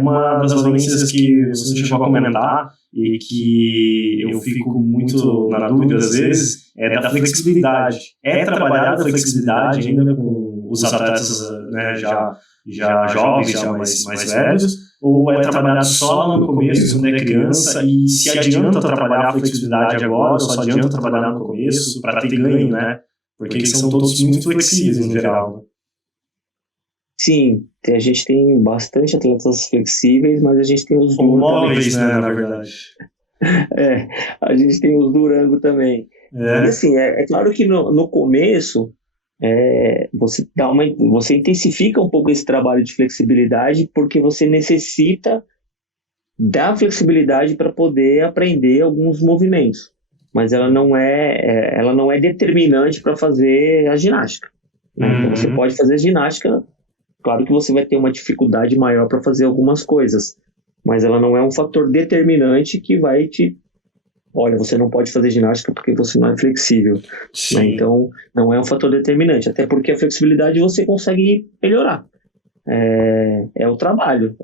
uma das valências que você chegou a comentar e que eu fico muito na dúvida às vezes é da flexibilidade. É trabalhada a flexibilidade ainda com os atletas, né, já jovens, já mais velhos, ou é trabalhado só no começo, quando é criança, e se adianta trabalhar a flexibilidade agora, ou só adianta trabalhar no começo para ter ganho, né? Porque eles são todos muito flexíveis no geral. Sim, a gente tem bastante atletas flexíveis, mas a gente tem os Durango móveis, né, na verdade. A gente tem os Durango também. E assim, é claro que no começo você intensifica um pouco esse trabalho de flexibilidade, porque você necessita da flexibilidade para poder aprender alguns movimentos, mas ela não é determinante para fazer a ginástica, né? Então você pode fazer ginástica, claro que você vai ter uma dificuldade maior para fazer algumas coisas, mas ela não é um fator determinante que vai olha, você não pode fazer ginástica porque você não é flexível, né? Então, não é um fator determinante, até porque a flexibilidade você consegue melhorar. É o trabalho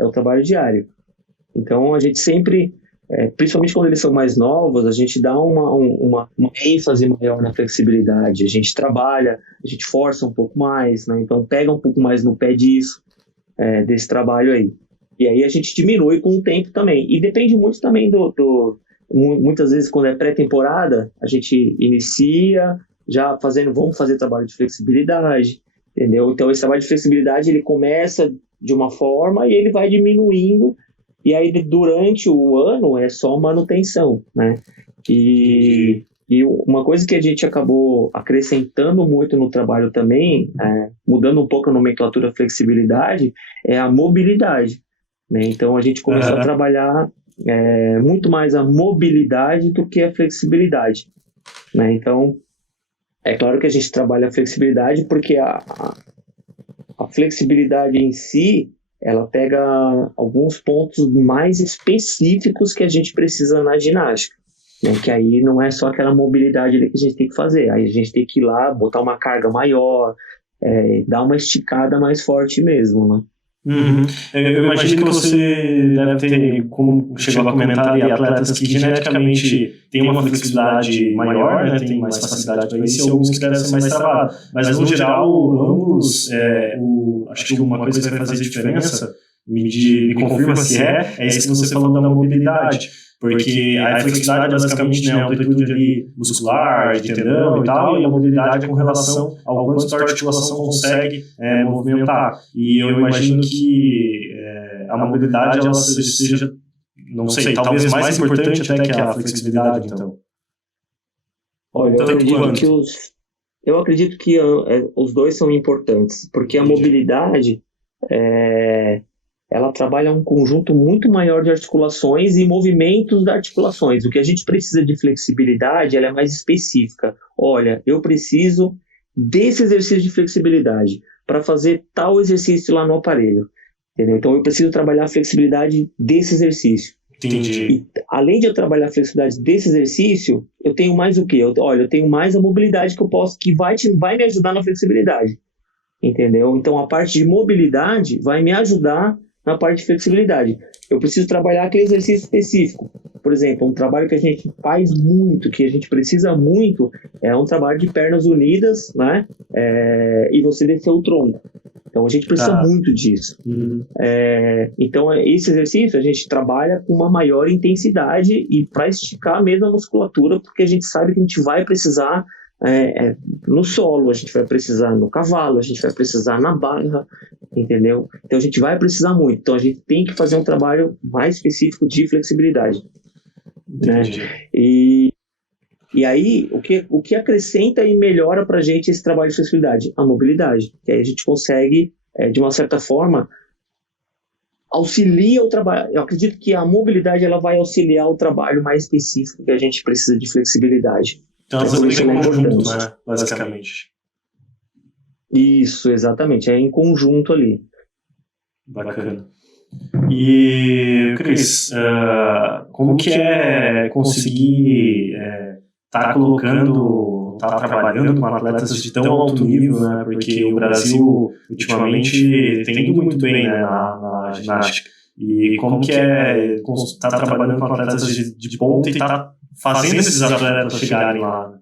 diário. Então, a gente sempre, principalmente quando eles são mais novos, a gente dá uma ênfase maior na flexibilidade. A gente trabalha, a gente força um pouco mais, né? Então, pega um pouco mais no pé disso, desse trabalho aí. E aí a gente diminui com o tempo também. E depende muito também muitas vezes, quando é pré-temporada, a gente inicia já vamos fazer trabalho de flexibilidade, entendeu? Então, esse trabalho de flexibilidade, ele começa de uma forma e ele vai diminuindo, e aí durante o ano é só manutenção, né? E uma coisa que a gente acabou acrescentando muito no trabalho também, mudando um pouco a nomenclatura flexibilidade, é a mobilidade, né? Então, a gente começou a trabalhar muito mais a mobilidade do que a flexibilidade, né? Então, é claro que a gente trabalha a flexibilidade porque a flexibilidade em si, ela pega alguns pontos mais específicos que a gente precisa na ginástica, né? Que aí não é só aquela mobilidade ali que a gente tem que fazer, aí a gente tem que ir lá, botar uma carga maior, dar uma esticada mais forte mesmo, né? Eu imagino que você deve ter, como chegou a comentar, atletas que geneticamente têm uma flexibilidade maior, né, tem mais facilidade para isso, e alguns que devem ser mais travados. Mas, no geral, ambos, acho que uma coisa que vai fazer diferença, me confirma se é isso que você falou da mobilidade. Porque a flexibilidade basicamente é a amplitude ali muscular, de tendão e tal, e a mobilidade é com relação ao quanto a articulação consegue movimentar. E eu imagino que a mobilidade ela seja não sei, talvez mais importante até que a flexibilidade, então. Olha, Tanto quanto. eu acredito que os dois são importantes, porque a Entendi. mobilidade, ela trabalha um conjunto muito maior de articulações e movimentos das articulações. O que a gente precisa de flexibilidade, ela é mais específica. Olha, eu preciso desse exercício de flexibilidade para fazer tal exercício lá no aparelho. Entendeu? Então, eu preciso trabalhar a flexibilidade desse exercício. Entendi. E, além de eu trabalhar a flexibilidade desse exercício, eu tenho mais o quê? Eu tenho mais a mobilidade que vai me ajudar na flexibilidade. Entendeu? Então, a parte de mobilidade vai me ajudar na parte de flexibilidade. Eu preciso trabalhar aquele exercício específico. Por exemplo, um trabalho que a gente faz muito, que a gente precisa muito, é um trabalho de pernas unidas, né? E você descer o tronco. Então, a gente precisa muito disso. Então, esse exercício a gente trabalha com uma maior intensidade e para esticar mesmo a musculatura, porque a gente sabe que a gente vai precisar no solo, a gente vai precisar no cavalo, a gente vai precisar na barra, entendeu? Então, a gente vai precisar muito. Então, a gente tem que fazer um trabalho mais específico de flexibilidade. Né? E aí, o que acrescenta e melhora para a gente esse trabalho de flexibilidade? A mobilidade. Que aí a gente consegue, de uma certa forma, auxilia o trabalho. Eu acredito que a mobilidade ela vai auxiliar o trabalho mais específico que a gente precisa de flexibilidade. Então, elas andam em conjunto, né? Basicamente. Isso, exatamente. É em conjunto ali. Bacana. E, Cris, como que é conseguir tá trabalhando com atletas de tão alto nível, né? Porque o Brasil, ultimamente, tem ido muito bem, né, na ginástica. E como que é tá trabalhando com atletas de ponta e tá fazendo esses atletas chegarem lá?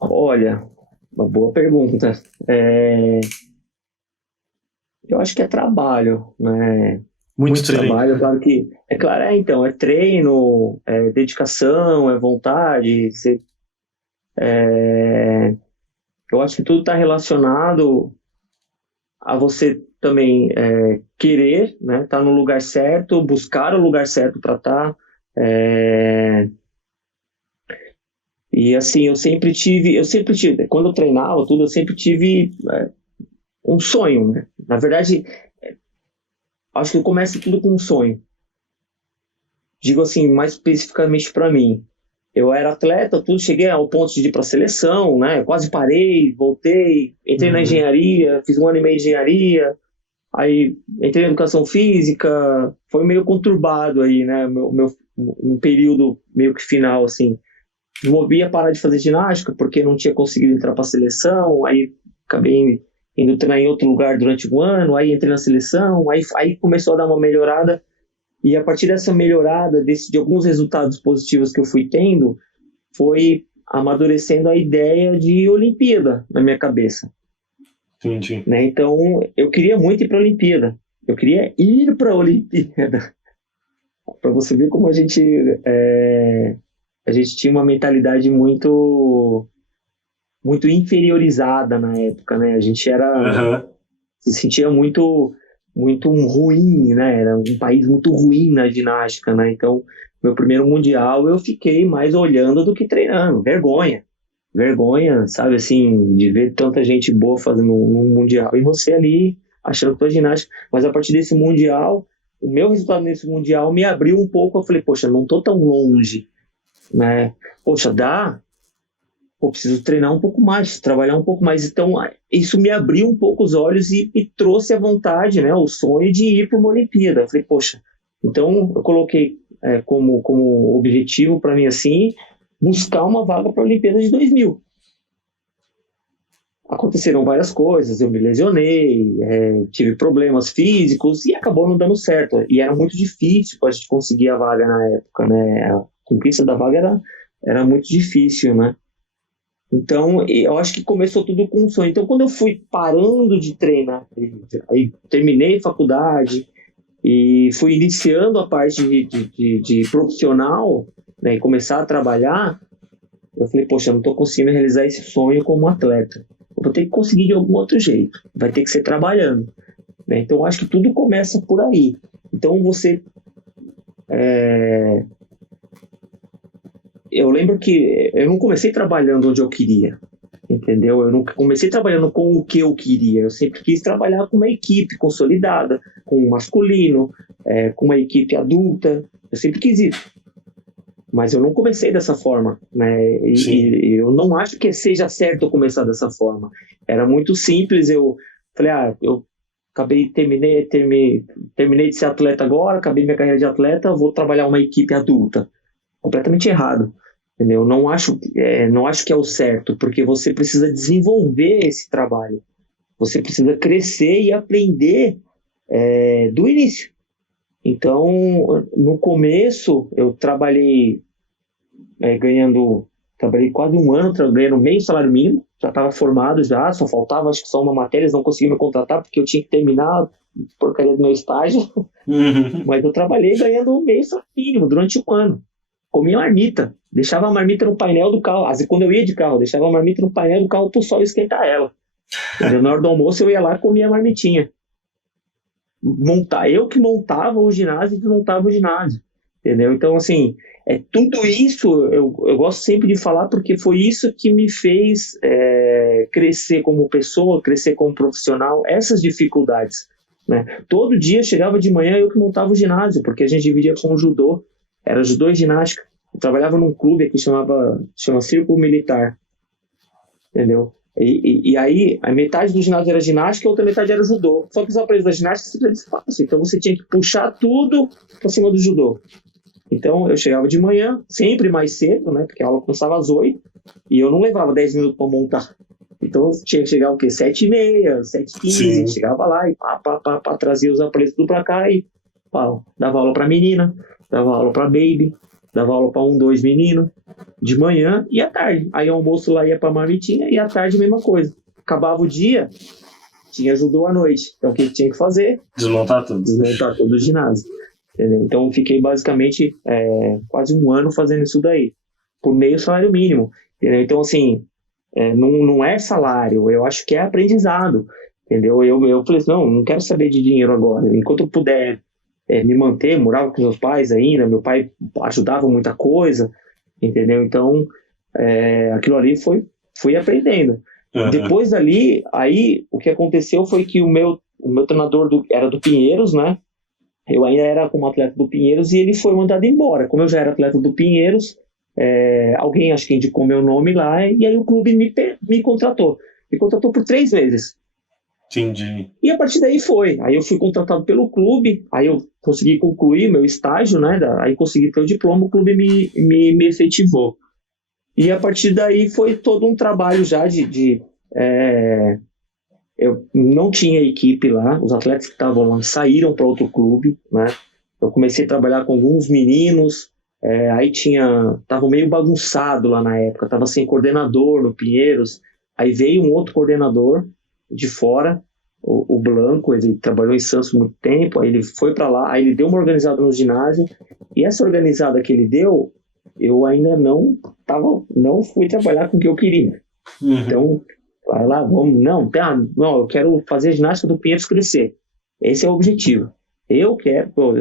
Olha, uma boa pergunta. Eu acho que é trabalho, né? Muito treino. Trabalho, claro que... então, é treino, é dedicação, é vontade. Eu acho que tudo está relacionado a você também querer, né? Estar no lugar certo, buscar o lugar certo para estar. E assim, eu sempre tive, quando eu treinava tudo, eu sempre tive um sonho, né? Na verdade, acho que começa tudo com um sonho. Digo assim, mais especificamente para mim. Eu era atleta, cheguei ao ponto de ir para a seleção, né? Eu quase parei, voltei, entrei na engenharia, fiz 1 ano e meio de engenharia, aí entrei na educação física, foi meio conturbado aí, né? Um período meio que final, assim. Ia parar de fazer ginástica porque não tinha conseguido entrar para a seleção, aí acabei indo treinar em outro lugar durante 1 ano, aí entrei na seleção, aí começou a dar uma melhorada, e a partir dessa melhorada, de alguns resultados positivos que eu fui tendo, foi amadurecendo a ideia de Olimpíada na minha cabeça. Entendi. Né? Então, eu queria muito ir para a Olimpíada, eu queria ir para a Olimpíada, para você ver como a gente tinha uma mentalidade muito inferiorizada na época, né? A gente se sentia muito ruim, né? Era um país muito ruim na ginástica, né? Então, meu primeiro mundial eu fiquei mais olhando do que treinando. Vergonha, sabe assim, de ver tanta gente boa fazendo um mundial e você ali achando que foi ginástica. Mas a partir desse mundial, o meu resultado nesse mundial me abriu um pouco. Eu falei, poxa, não tô tão longe, né? Poxa, dá. Preciso treinar um pouco mais, trabalhar um pouco mais. Então, isso me abriu um pouco os olhos e trouxe a vontade, né, o sonho de ir para uma Olimpíada. Eu falei, poxa, então eu coloquei como objetivo para mim, assim, buscar uma vaga para a Olimpíada de 2000. Aconteceram várias coisas, eu me lesionei, tive problemas físicos e acabou não dando certo. E era muito difícil para a gente conseguir a vaga na época, né? A conquista da vaga era muito difícil, né? Então, eu acho que começou tudo com um sonho. Então, quando eu fui parando de treinar, aí terminei faculdade e fui iniciando a parte de profissional, né, e começar a trabalhar, eu falei, poxa, eu não estou conseguindo realizar esse sonho como atleta. Eu vou ter que conseguir de algum outro jeito. Vai ter que ser trabalhando. né? Então, eu acho que tudo começa por aí. Então, eu lembro que eu não comecei trabalhando onde eu queria, entendeu? Eu não comecei trabalhando com o que eu queria. Eu sempre quis trabalhar com uma equipe consolidada, com um masculino, com uma equipe adulta. Eu sempre quis isso. Mas eu não comecei dessa forma, né? E eu não acho que seja certo eu começar dessa forma. Era muito simples. Eu falei, eu terminei de ser atleta agora, acabei minha carreira de atleta, vou trabalhar uma equipe adulta. Completamente errado, entendeu? Não acho que é o certo, porque você precisa desenvolver esse trabalho. Você precisa crescer e aprender do início. Então, no começo, eu trabalhei trabalhei quase um ano, ganhando meio salário mínimo, já estava formado já, só faltava acho que só uma matéria, eles não conseguiam me contratar porque eu tinha que terminar a porcaria do meu estágio, mas eu trabalhei ganhando meio salário mínimo durante um ano. Comia marmita, deixava a marmita no painel do carro, quando eu ia de carro, deixava a marmita no painel do carro pro sol esquentar ela. Na hora do almoço eu ia lá e comia a marmitinha. Eu que montava o ginásio e desmontava o ginásio, entendeu? Então, assim, tudo isso eu gosto sempre de falar porque foi isso que me fez crescer como pessoa, crescer como profissional, essas dificuldades, né? Todo dia chegava de manhã eu que montava o ginásio, porque a gente dividia com o judô, era judô e ginástica. Eu trabalhava num clube aqui chama Círculo Militar, entendeu? E aí, a metade do ginásio era ginástica e a outra metade era judô. Só que os aparelhos da ginástica sempre era fácil, então você tinha que puxar tudo para cima do judô. Então, eu chegava de manhã, sempre mais cedo, né? Porque a aula começava às 8, e eu não levava 10 minutos para montar. Então, tinha que chegar o quê? 7h30, 7h15, chegava lá e trazia os aparelhos tudo para cá e dava aula para menina, dava aula para baby, dava aula para 2 meninos, de manhã e à tarde. Aí o almoço lá ia para marmitinha e à tarde a mesma coisa. Acabava o dia, tinha judô à noite. Então o que tinha que fazer? Desmontar tudo. Desmontar todo o ginásio. Entendeu? Então fiquei basicamente quase um ano fazendo isso daí, por meio salário mínimo. Entendeu? Então assim, não é salário, eu acho que é aprendizado. Entendeu? Eu falei assim, não quero saber de dinheiro agora. Enquanto eu puder me manter, morava com meus pais ainda, meu pai ajudava muita coisa, entendeu? Então, aquilo ali fui aprendendo. Uhum. Depois dali, aí, o que aconteceu foi que o meu treinador era do Pinheiros, né? Eu ainda era como atleta do Pinheiros e ele foi mandado embora. Como eu já era atleta do Pinheiros, alguém acho que indicou meu nome lá e aí o clube me contratou. Me contratou por 3 vezes. Entendi. E a partir daí foi. Aí eu fui contratado pelo clube, aí eu consegui concluir meu estágio, né? Aí consegui ter o diploma, o clube me efetivou. E a partir daí foi todo um trabalho já eu não tinha equipe lá, os atletas que estavam lá saíram para outro clube, né? Eu comecei a trabalhar com alguns meninos, aí tava meio bagunçado lá na época, tava sem coordenador no Pinheiros, aí veio um outro coordenador de fora, o Blanco, ele trabalhou em Santos muito tempo, aí ele foi para lá, aí ele deu uma organizada no ginásio, e essa organizada que ele deu, eu ainda não fui trabalhar com o que eu queria. Uhum. Então, vai lá, eu quero fazer a ginástica do Pinheiros crescer. Esse é o objetivo. Eu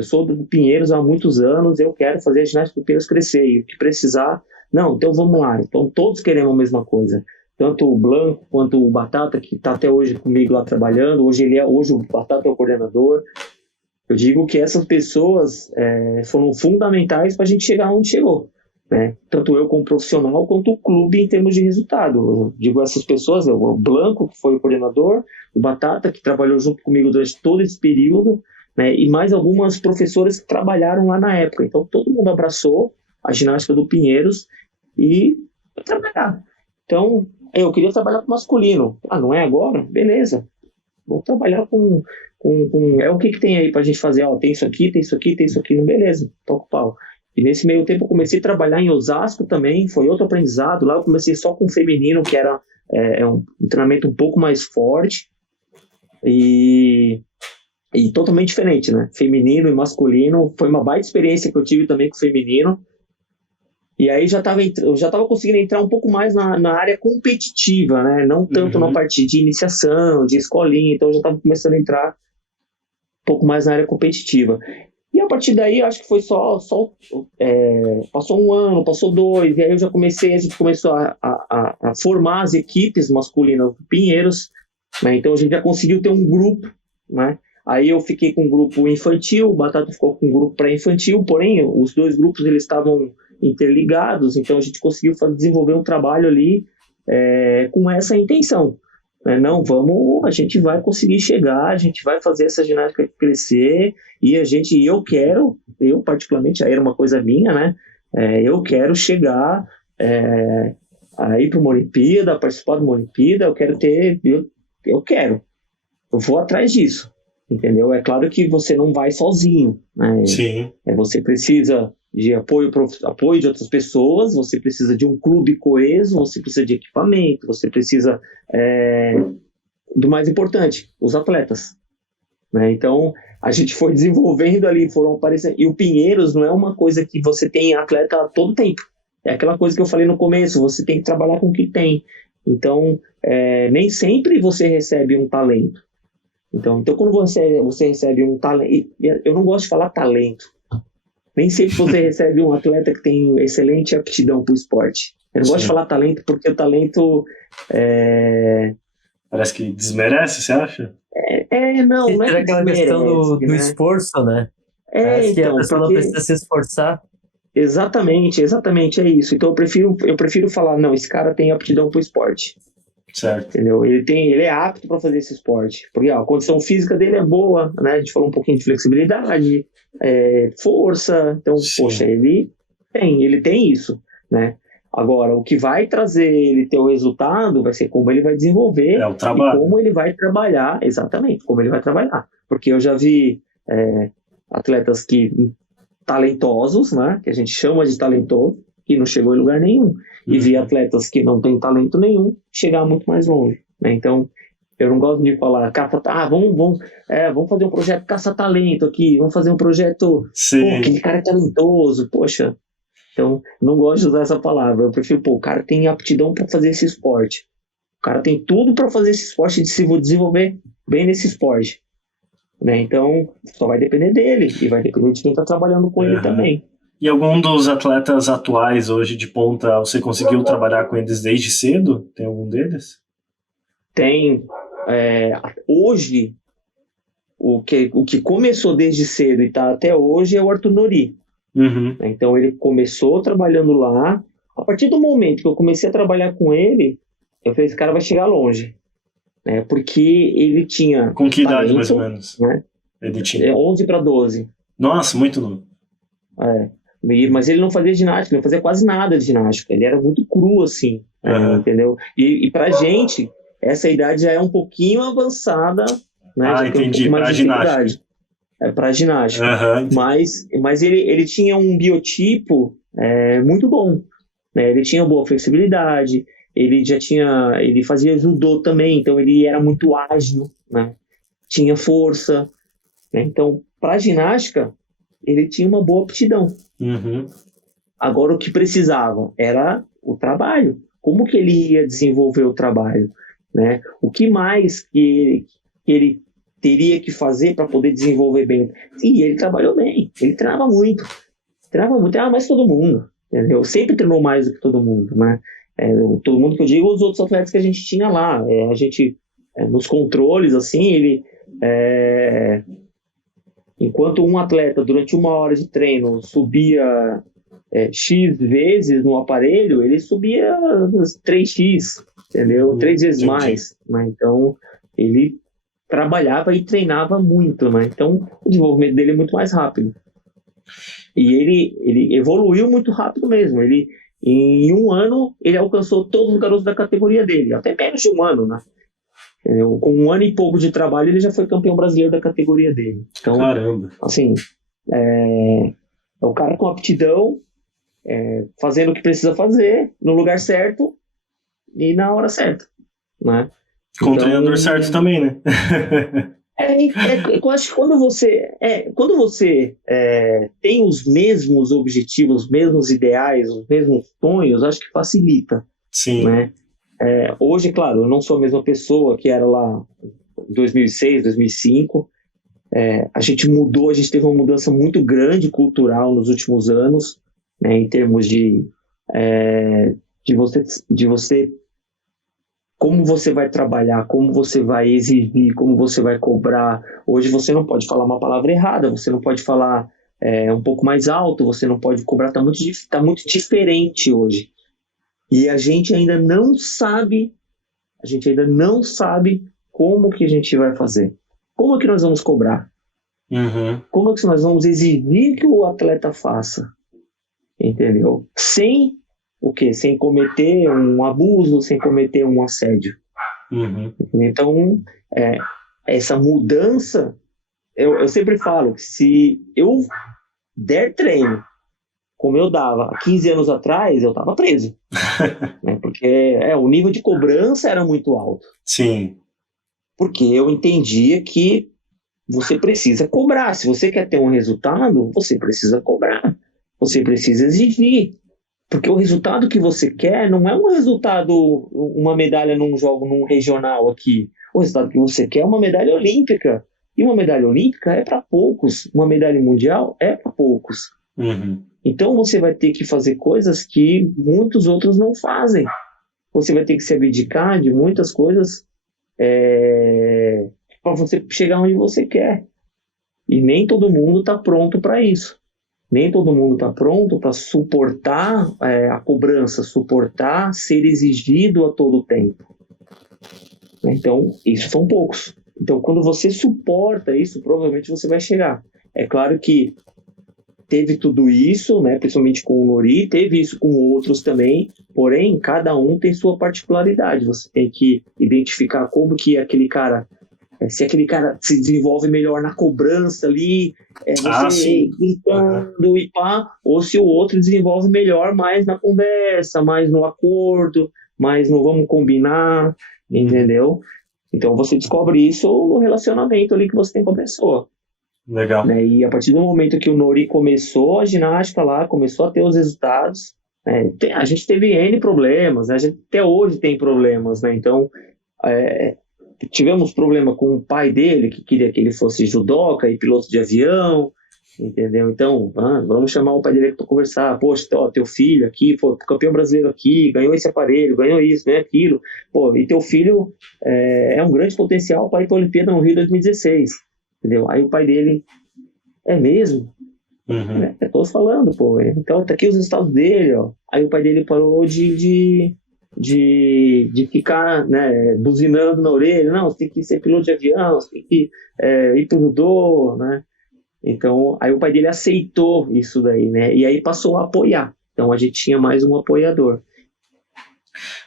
sou do Pinheiros há muitos anos, eu quero fazer a ginástica do Pinheiros crescer, e o que precisar, então vamos lá, então todos queremos a mesma coisa. Tanto o Blanco quanto o Batata, que está até hoje comigo lá trabalhando, hoje o Batata é o coordenador. Eu digo que essas pessoas foram fundamentais para a gente chegar onde chegou, né? Tanto eu como profissional, quanto o clube em termos de resultado. Eu digo essas pessoas, o Blanco, que foi o coordenador, o Batata, que trabalhou junto comigo durante todo esse período, né? E mais algumas professoras que trabalharam lá na época. Então todo mundo abraçou a ginástica do Pinheiros e foi trabalhar. Então, eu queria trabalhar com masculino. Não é agora? Beleza. Vou trabalhar com o que tem aí pra gente fazer? Tem isso aqui, tem isso aqui, tem isso aqui. Beleza, toca o pau. E nesse meio tempo eu comecei a trabalhar em Osasco também, foi outro aprendizado. Lá eu comecei só com o feminino, que era um treinamento um pouco mais forte. E totalmente diferente, né? Feminino e masculino. Foi uma baita experiência que eu tive também com o feminino. E aí eu já estava conseguindo entrar um pouco mais na área competitiva, né? Não tanto na parte de iniciação, de escolinha, então eu já estava começando a entrar pouco mais na área competitiva. E a partir daí, acho que foi passou um ano, passou 2, e aí a gente começou a formar as equipes masculinas do Pinheiros, né? Então a gente já conseguiu ter um grupo, né? Aí eu fiquei com um grupo infantil, o Batata ficou com um grupo pré-infantil, porém os 2 grupos eles estavam interligados, então a gente conseguiu desenvolver um trabalho ali com essa intenção. Não, a gente vai conseguir chegar, a gente vai fazer essa ginástica crescer, e eu particularmente, aí era uma coisa minha, né? Eu quero chegar aí para uma Olimpíada, participar de uma Olimpíada, eu vou atrás disso, entendeu? É claro que você não vai sozinho, né? Sim. Você precisa de apoio de outras pessoas, você precisa de um clube coeso, você precisa de equipamento, você precisa do mais importante, os atletas, né? Então a gente foi desenvolvendo ali, foram aparecendo, e o Pinheiros não é uma coisa que você tem atleta a todo tempo, é aquela coisa que eu falei no começo, você tem que trabalhar com o que tem, então nem sempre você recebe um talento, então quando você recebe um talento, eu não gosto de falar talento, nem sempre você recebe um atleta que tem excelente aptidão para o esporte. Eu não gosto de falar talento porque o talento parece que desmerece, você acha? Não é que aquela questão do né? esforço, né? Parece que a pessoa não precisa se esforçar. Exatamente, é isso. Então eu prefiro falar, não, esse cara tem aptidão para o esporte. Certo. Entendeu? Ele é apto para fazer esse esporte. Porque a condição física dele é boa, né? A gente falou um pouquinho de flexibilidade, força. Então, Sim. Poxa, ele tem isso, né? Agora, o que vai trazer ele ter o resultado vai ser como ele vai desenvolver o trabalho. E como ele vai trabalhar, exatamente, como ele vai trabalhar. Porque eu já vi atletas talentosos, né? Que a gente chama de talentoso, que não chegou em lugar nenhum. E vi atletas que não têm talento nenhum chegar muito mais longe, né? Então, eu não gosto de falar, vamos fazer um projeto caça-talento aqui, vamos fazer um projeto, aquele cara é talentoso, poxa. Então, não gosto de usar essa palavra, eu prefiro, o cara tem aptidão para fazer esse esporte. O cara tem tudo para fazer esse esporte e se desenvolver bem nesse esporte, né? Então, só vai depender dele e vai depender de quem está trabalhando com ele também. E algum dos atletas atuais hoje de ponta, você conseguiu trabalhar com eles desde cedo? Tem algum deles? Tem. Hoje, o que começou desde cedo e está até hoje é o Arthur Nori. Então, ele começou trabalhando lá. A partir do momento que eu comecei a trabalhar com ele, eu falei, esse cara vai chegar longe. Porque ele tinha... Com que idade, mais ou menos? Né? Ele tinha? 11 para 12. Nossa, muito novo. Mas ele não fazia ginástica, ele não fazia quase nada de ginástica. Ele era muito cru, assim, entendeu? E pra gente, essa idade já é um pouquinho avançada, né? Entendi, pra ginástica. Pra ginástica. Mas ele tinha um biotipo muito bom, né? Ele tinha boa flexibilidade, ele fazia judô também, então ele era muito ágil, né? Tinha força, né? Então, pra ginástica, ele tinha uma boa aptidão. Agora, o que precisava era o trabalho. Como que ele ia desenvolver o trabalho, né? O que mais que ele teria que fazer para poder desenvolver bem? Sim, ele trabalhou bem. Ele treinava muito. Treinava mais que todo mundo, entendeu? Sempre treinou mais do que todo mundo, né? Todo mundo que eu digo, os outros atletas que a gente tinha lá. A gente, nos controles, assim, enquanto um atleta, durante 1 hora de treino, subia X vezes no aparelho, ele subia 3x, entendeu? 3 vezes mais, né? Então, ele trabalhava e treinava muito, né? Então, o desenvolvimento dele é muito mais rápido. E ele evoluiu muito rápido mesmo. Em 1 ano, ele alcançou todos os garotos da categoria dele, até menos de 1 ano, né? Com 1 ano e pouco de trabalho, ele já foi campeão brasileiro da categoria dele. Então, caramba! Assim, é o cara com aptidão, fazendo o que precisa fazer, no lugar certo e na hora certa, né? Com o treinador certo também, né? Eu acho que quando você tem os mesmos objetivos, os mesmos ideais, os mesmos sonhos, acho que facilita. Sim. Né? Hoje, claro, eu não sou a mesma pessoa que era lá em 2006, 2005. A gente mudou, a gente teve uma mudança muito grande cultural nos últimos anos, né, em termos de você, como você vai trabalhar, como você vai exigir, como você vai cobrar. Hoje você não pode falar uma palavra errada, você não pode falar um pouco mais alto, você não pode cobrar, tá muito diferente hoje. E a gente ainda não sabe como que a gente vai fazer. Como é que nós vamos cobrar? Como é que nós vamos exigir que o atleta faça? Entendeu? Sem o quê? Sem cometer um abuso, sem cometer um assédio. Então, essa mudança, eu sempre falo que se eu der treino como eu dava há 15 anos atrás, eu estava preso. Né? Porque o nível de cobrança era muito alto. Sim. Porque eu entendia que você precisa cobrar. Se você quer ter um resultado, você precisa cobrar. Você precisa exigir. Porque o resultado que você quer não é um resultado, uma medalha num jogo, num regional aqui. O resultado que você quer é uma medalha olímpica. E uma medalha olímpica é para poucos. Uma medalha mundial é para poucos. Então você vai ter que fazer coisas que muitos outros não fazem. Você vai ter que se abdicar de muitas coisas para você chegar onde você quer. E nem todo mundo está pronto para isso. Nem todo mundo está pronto para suportar a cobrança, suportar ser exigido a todo tempo. Então, isso são poucos. Então, quando você suporta isso, provavelmente você vai chegar. É claro que teve tudo isso, né, principalmente com o Nori, teve isso com outros também, porém, cada um tem sua particularidade. Você tem que identificar como que aquele cara, se aquele cara se desenvolve melhor na cobrança ali, você gritando e pá, ou se o outro desenvolve melhor mais na conversa, mais no acordo, mais no vamos combinar, entendeu? Então você descobre isso no relacionamento ali que você tem com a pessoa. Legal. Né? E a partir do momento que o Nori começou a ginástica lá, começou a ter os resultados, a gente teve N problemas, né? A gente até hoje tem problemas, né? Então, tivemos problema com o pai dele, que queria que ele fosse judoca e piloto de avião, entendeu? Então, vamos chamar o pai dele para conversar. Poxa, teu filho aqui, foi campeão brasileiro aqui, ganhou esse aparelho, ganhou isso, ganhou aquilo. Pô, e teu filho é um grande potencial para ir para a Olimpíada no Rio 2016. Entendeu? Aí o pai dele, é mesmo? Eu tô falando, pô. Então tá aqui os resultados dele, ó. Aí o pai dele parou de ficar, né, buzinando na orelha. Não, você tem que ser piloto de avião, você tem que ir pro judô, né? Então, aí o pai dele aceitou isso daí, né? E aí passou a apoiar. Então a gente tinha mais um apoiador.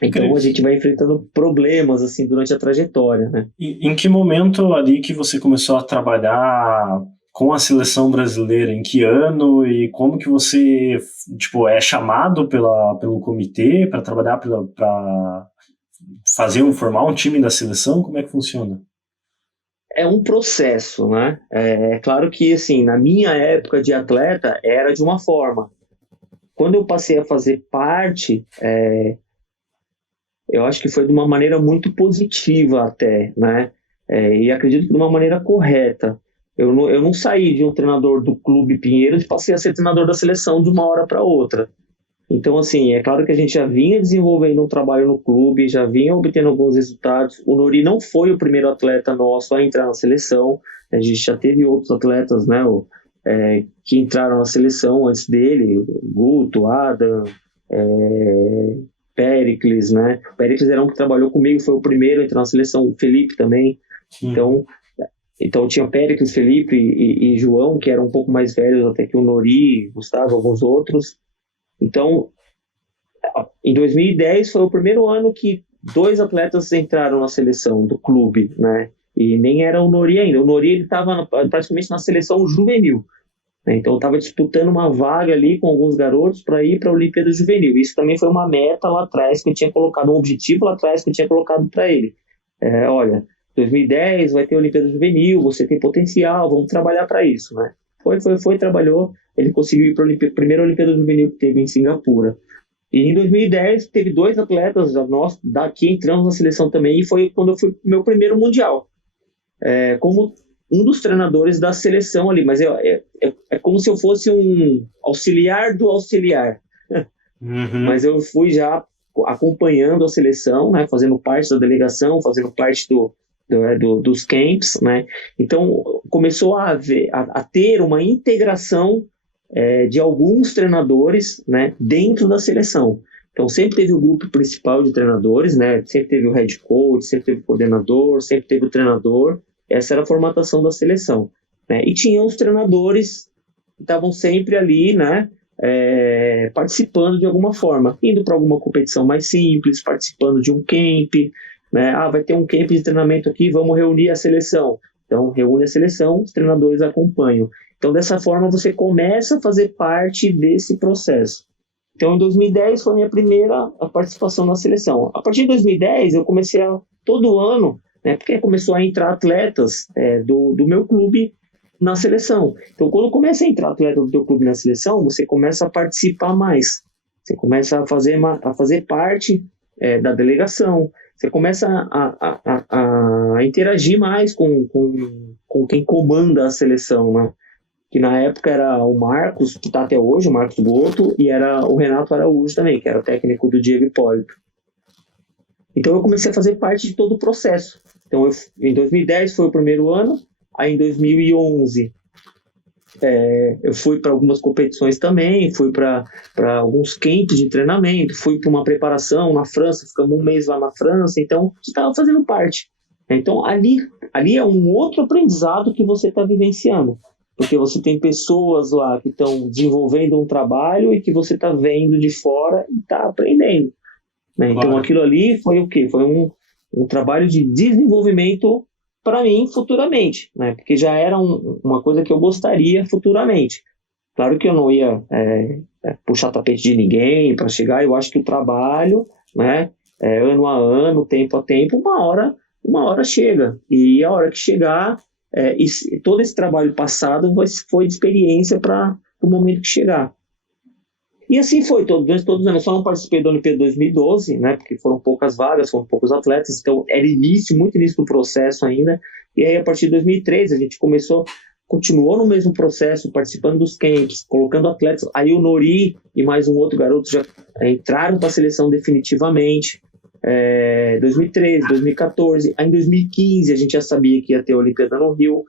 Então a gente vai enfrentando problemas assim durante a trajetória, né? Em que momento ali que você começou a trabalhar com a seleção brasileira? Em que ano e como que você é chamado pelo comitê para trabalhar para formar um time da seleção? Como é que funciona? É um processo, né? É claro que assim, na minha época de atleta era de uma forma. Quando eu passei a fazer parte, eu acho que foi de uma maneira muito positiva até, né? E acredito que de uma maneira correta. Eu não saí de um treinador do Clube Pinheiros e passei a ser treinador da seleção de uma hora para outra. Então, assim, é claro que a gente já vinha desenvolvendo um trabalho no clube, já vinha obtendo alguns resultados. O Nori não foi o primeiro atleta nosso a entrar na seleção. A gente já teve outros atletas, né, que entraram na seleção antes dele, Guto, Adam, Péricles, né? O Péricles era um que trabalhou comigo, foi o primeiro a entrar na seleção, o Felipe também. Então tinha Péricles, Felipe e João, que eram um pouco mais velhos até que o Nori, Gustavo, alguns outros. Então, em 2010 foi o primeiro ano que 2 atletas entraram na seleção do clube, né? E nem era o Nori ainda. O Nori ele estava praticamente na seleção juvenil. Então eu estava disputando uma vaga ali com alguns garotos para ir para a Olimpíada Juvenil. Isso também foi uma meta lá atrás que eu tinha colocado, um objetivo lá atrás que eu tinha colocado para ele. Olha, 2010 vai ter a Olimpíada Juvenil, você tem potencial, vamos trabalhar para isso, né? Foi, trabalhou, ele conseguiu ir para a primeira Olimpíada Juvenil que teve em Singapura. E em 2010 teve 2 atletas nós daqui entramos na seleção também e foi quando eu fui pro meu primeiro mundial. Como um dos treinadores da seleção ali, mas é como se eu fosse um auxiliar do auxiliar. Mas eu fui já acompanhando a seleção, né, fazendo parte da delegação, fazendo parte dos camps, né? Então começou a ter uma integração de alguns treinadores, né, dentro da seleção. Então sempre teve o grupo principal de treinadores, né? Sempre teve o head coach, sempre teve o coordenador, sempre teve o treinador. Essa era a formatação da seleção, né? E tinha os treinadores que estavam sempre ali, né, participando de alguma forma, indo para alguma competição mais simples, participando de um camp, né? Vai ter um camp de treinamento aqui, vamos reunir a seleção. Então, reúne a seleção, os treinadores acompanham. Então, dessa forma, você começa a fazer parte desse processo. Então, em 2010 foi a minha primeira participação na seleção. A partir de 2010, eu comecei todo ano, né, porque começou a entrar atletas do meu clube na seleção. Então, quando começa a entrar atleta do teu clube na seleção, você começa a participar mais. Você começa a fazer parte da delegação. Você começa a interagir mais com quem comanda a seleção, né? Que na época era o Marcos, que está até hoje, o Marcos Boto, e era o Renato Araújo também, que era o técnico do Diego Hipólito. Então eu comecei a fazer parte de todo o processo. Então em 2010 foi o primeiro ano, aí em 2011 eu fui para algumas competições também, fui para alguns camps de treinamento, fui para uma preparação na França, ficamos um mês lá na França, então estava fazendo parte. Então ali é um outro aprendizado que você está vivenciando, porque você tem pessoas lá que estão desenvolvendo um trabalho e que você está vendo de fora e está aprendendo, né? Então aquilo ali foi o quê? Foi um trabalho de desenvolvimento para mim futuramente, né? Porque já era uma coisa que eu gostaria futuramente. Claro que eu não ia puxar tapete de ninguém para chegar. Eu acho que o trabalho, né, ano a ano, tempo a tempo, uma hora chega. E a hora que chegar, todo esse trabalho passado foi de experiência para o momento que chegar. E assim foi, todos os anos. Eu só não participei da Olimpíada 2012, né, porque foram poucas vagas, foram poucos atletas, então era muito início do processo ainda. E aí, a partir de 2013, a gente continuou no mesmo processo, participando dos camps, colocando atletas. Aí o Nori e mais um outro garoto já entraram para a seleção definitivamente. 2013, 2014. Aí em 2015, a gente já sabia que ia ter a Olimpíada no Rio.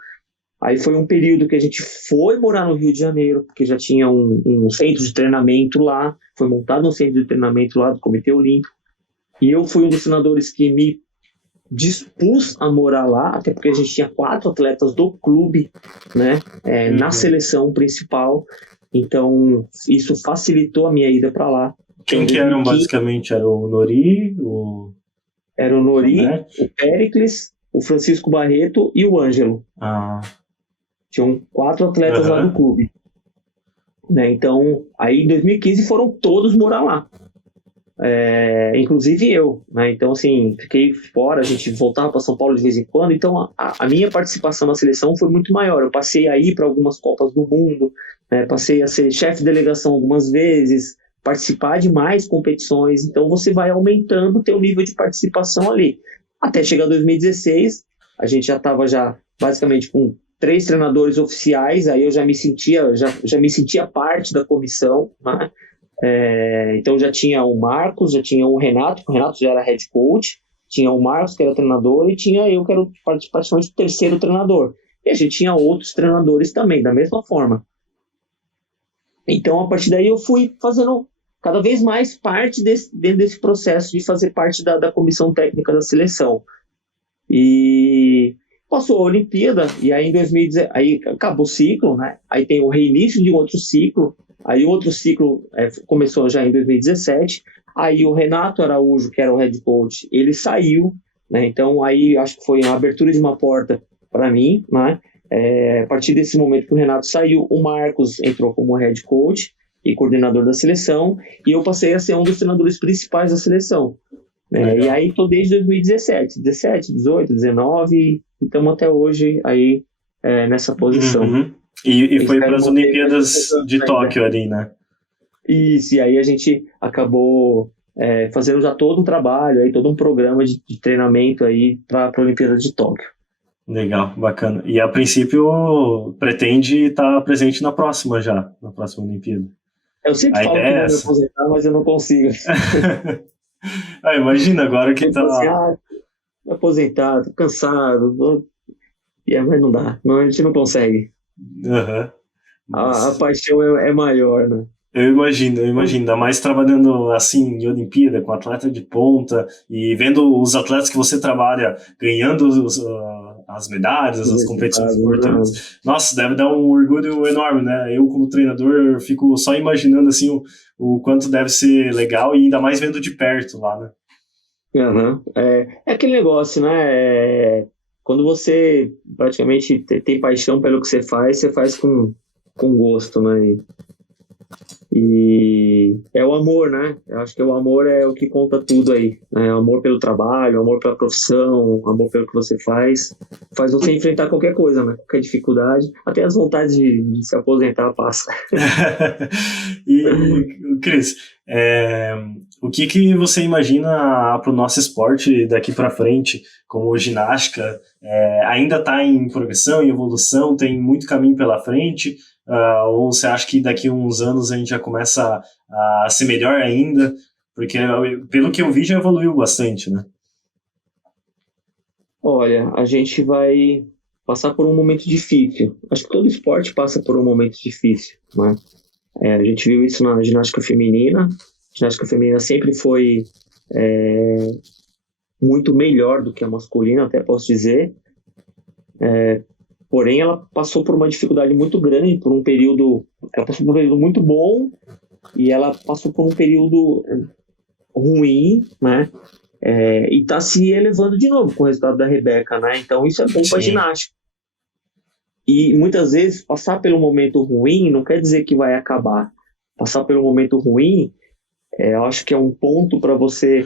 Aí foi um período que a gente foi morar no Rio de Janeiro, porque já tinha um centro de treinamento lá, foi montado um centro de treinamento lá do Comitê Olímpico, e eu fui um dos treinadores que me dispus a morar lá, até porque a gente tinha 4 atletas do clube, né, na seleção principal, então isso facilitou a minha ida para lá. Quem que eram basicamente? Era o Nori, Era o Nori, o Péricles, o Francisco Barreto e o Ângelo. Tinham 4 atletas lá do clube, né? Então, aí em 2015 foram todos morar lá, inclusive eu, né? Então, assim, fiquei fora, a gente voltava para São Paulo de vez em quando, então a minha participação na seleção foi muito maior. Eu passei a ir para algumas Copas do Mundo, né? Passei a ser chefe de delegação algumas vezes, participar de mais competições, então você vai aumentando o teu nível de participação ali. Até chegar 2016, a gente já estava basicamente com 3 treinadores oficiais, aí eu já me sentia parte da comissão, né? Então já tinha o Marcos, já tinha o Renato já era head coach, tinha o Marcos, que era treinador, e tinha eu, que era praticamente o terceiro treinador. E a gente tinha outros treinadores também, da mesma forma. Então, a partir daí, eu fui fazendo cada vez mais parte dentro desse processo de fazer parte da comissão técnica da seleção. E passou a Olimpíada, e aí em 2010, aí acabou o ciclo, né? Aí tem o reinício de um outro ciclo, aí o outro ciclo começou já em 2017, aí o Renato Araújo, que era o head coach, ele saiu, né? Então aí acho que foi a abertura de uma porta para mim, né? A partir desse momento que o Renato saiu, o Marcos entrou como head coach e coordenador da seleção, e eu passei a ser um dos treinadores principais da seleção. E aí estou desde 2017, 17, 18, 19, e estamos até hoje aí nessa posição. Uhum. E foi para as Olimpíadas de Tóquio ali, né? Isso, e aí a gente acabou fazendo já todo um trabalho, aí, todo um programa de treinamento aí para a Olimpíada de Tóquio. Legal, bacana. E a princípio pretende estar presente na próxima já, na próxima Olimpíada. Eu sempre A falo ideia que é vou me essa. aposentar, mas eu não consigo. Ah, imagina agora que Eu falo assim, tá. me aposentar, tô cansado, mas não dá, não, a gente não consegue. Aham. A Nossa. paixão é maior, né? Eu imagino, ainda mais trabalhando assim em Olimpíada, com atleta de ponta e vendo os atletas que você trabalha ganhando as medalhas, Os as competições resultados, né? importantes. Nossa, deve dar um orgulho enorme, né? Eu, como treinador, fico só imaginando assim o quanto deve ser legal e ainda mais vendo de perto lá, né? Aham. É aquele negócio, né? Quando você praticamente tem paixão pelo que você faz com gosto, né? E é o amor, né? Eu acho que o amor é o que conta tudo aí, né? O amor pelo trabalho, o amor pela profissão, o amor pelo que você faz você enfrentar qualquer coisa, né? Qualquer dificuldade, até as vontades de se aposentar passa. E, Cris, o que você imagina para o nosso esporte daqui para frente, como ginástica? Ainda está em progressão, em evolução, tem muito caminho pela frente? Ou você acha que daqui a uns anos a gente já começa a ser melhor ainda? Porque, pelo que eu vi, já evoluiu bastante, né? Olha, a gente vai passar por um momento difícil. Acho que todo esporte passa por um momento difícil, né? A gente viu isso na ginástica feminina. A ginástica feminina sempre foi muito melhor do que a masculina, até posso dizer. Porém, ela passou por uma dificuldade muito grande, por um período. Ela passou por um período muito bom e ela passou por um período ruim, né? E está se elevando de novo com o resultado da Rebeca, né? Então, isso é bom para a Sim, ginástica. E muitas vezes, passar pelo momento ruim não quer dizer que vai acabar. Passar pelo momento ruim, eu acho que é um ponto para você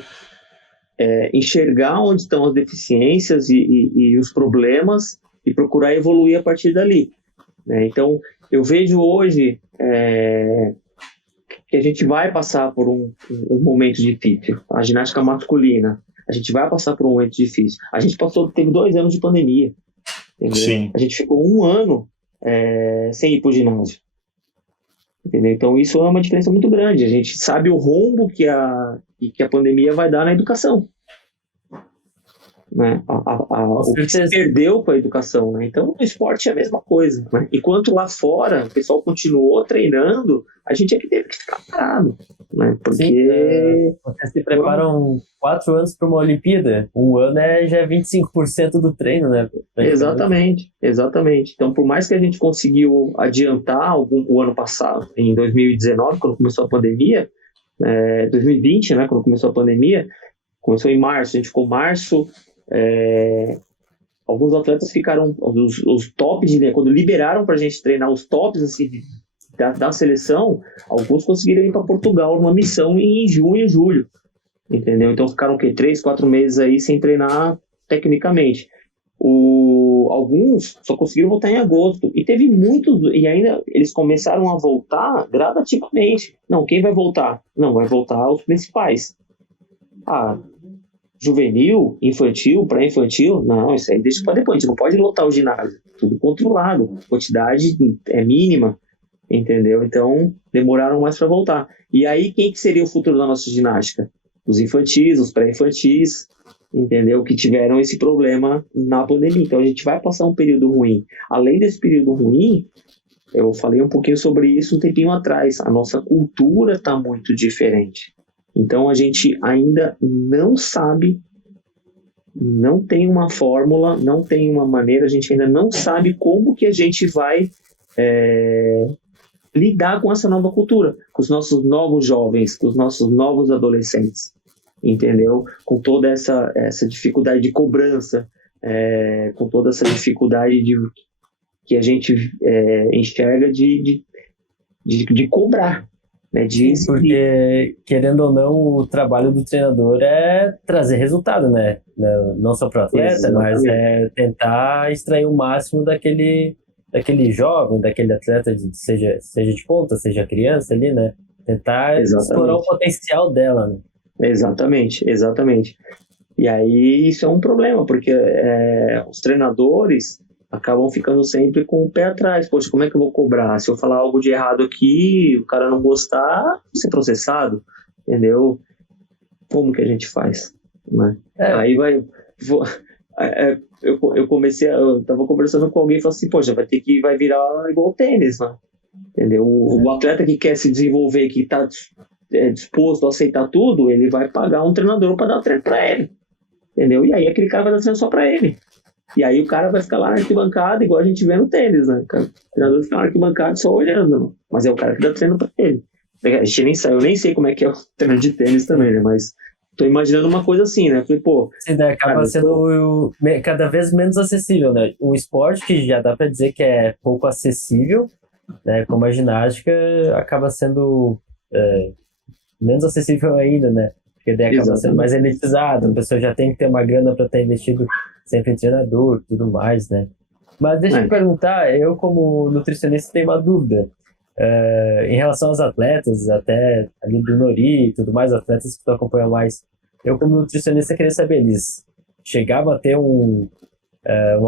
enxergar onde estão as deficiências e os problemas e procurar evoluir a partir dali, né? Então, eu vejo hoje que a gente vai passar por um momento difícil. A ginástica masculina, a gente vai passar por um momento difícil. A gente teve 2 anos de pandemia, entendeu? sim. A gente ficou 1 ano sem ir para o ginásio, entendeu? Então, isso é uma diferença muito grande. A gente sabe o rombo que a pandemia vai dar na educação, né? Com O que se certeza. perdeu com a educação, né? Então, no esporte é a mesma coisa, né? Enquanto lá fora o pessoal continuou treinando, a gente é que teve que ficar parado, né? Sim, Porque vocês se preparam 4 anos para uma Olimpíada. Um ano já é 25% do treino, né? Praticamente. exatamente. Então, por mais que a gente conseguiu adiantar o ano passado, em 2019, quando começou a pandemia, 2020, né? Quando começou a pandemia, começou em março, a gente ficou março. Alguns atletas ficaram os tops de linha, quando liberaram para a gente treinar os tops assim, da seleção, alguns conseguiram ir para Portugal numa missão em junho e julho, entendeu? Então ficaram o quê? 3, 4 meses aí sem treinar tecnicamente. Alguns só conseguiram voltar em agosto e teve muitos, e ainda eles começaram a voltar gradativamente. Não, quem vai voltar? Não, vai voltar os principais. Juvenil, infantil, pré-infantil, não, isso aí deixa para depois, a gente não pode lotar o ginásio, tudo controlado, a quantidade é mínima, entendeu? Então, demoraram mais para voltar. E aí, quem que seria o futuro da nossa ginástica? Os infantis, os pré-infantis, entendeu? Que tiveram esse problema na pandemia. Então, a gente vai passar um período ruim. Além desse período ruim, eu falei um pouquinho sobre isso um tempinho atrás, a nossa cultura está muito diferente. Então, a gente ainda não sabe, não tem uma fórmula, não tem uma maneira, a gente ainda não sabe como que a gente vai lidar com essa nova cultura, com os nossos novos jovens, com os nossos novos adolescentes, entendeu? Com toda essa dificuldade de cobrança, com toda essa dificuldade que a gente enxerga de cobrar. Né, Sim, porque, querendo ou não, o trabalho do treinador é trazer resultado, né? Não só para o atleta, mas é tentar extrair o máximo daquele jovem, daquele atleta, seja de ponta, seja criança ali, né? Tentar explorar o potencial dela, né? Exatamente. E aí isso é um problema, porque os treinadores acabam ficando sempre com o pé atrás. Poxa, como é que eu vou cobrar? Se eu falar algo de errado aqui, o cara não gostar, vou ser processado, entendeu? Como que a gente faz? Né? Aí eu comecei, eu tava conversando com alguém e falei assim, poxa, vai virar igual tênis, né? Entendeu? O atleta que quer se desenvolver, que está disposto a aceitar tudo, ele vai pagar um treinador para dar treino para ele, entendeu? E aí aquele cara vai dar treino só para ele. E aí o cara vai ficar lá na arquibancada, igual a gente vê no tênis, né? O treinador fica na arquibancada só olhando, né? Mas é o cara que dá treino para ele. Eu nem sei como é que é o treino de tênis também, né? Mas tô imaginando uma coisa assim, né? Falei, pô... Sim, né? Acaba sendo cada vez menos acessível, né? Um esporte que já dá para dizer que é pouco acessível, né? Como a ginástica, acaba sendo menos acessível ainda, né? Porque daí acaba sendo mais elitizado, a pessoa já tem que ter uma grana para ter investido sempre em treinador e tudo mais, né? Mas deixa eu te perguntar, eu como nutricionista tenho uma dúvida. Em relação aos atletas, até ali do Nori e tudo mais, atletas que tu acompanha mais, eu como nutricionista queria saber, eles chegavam a ter um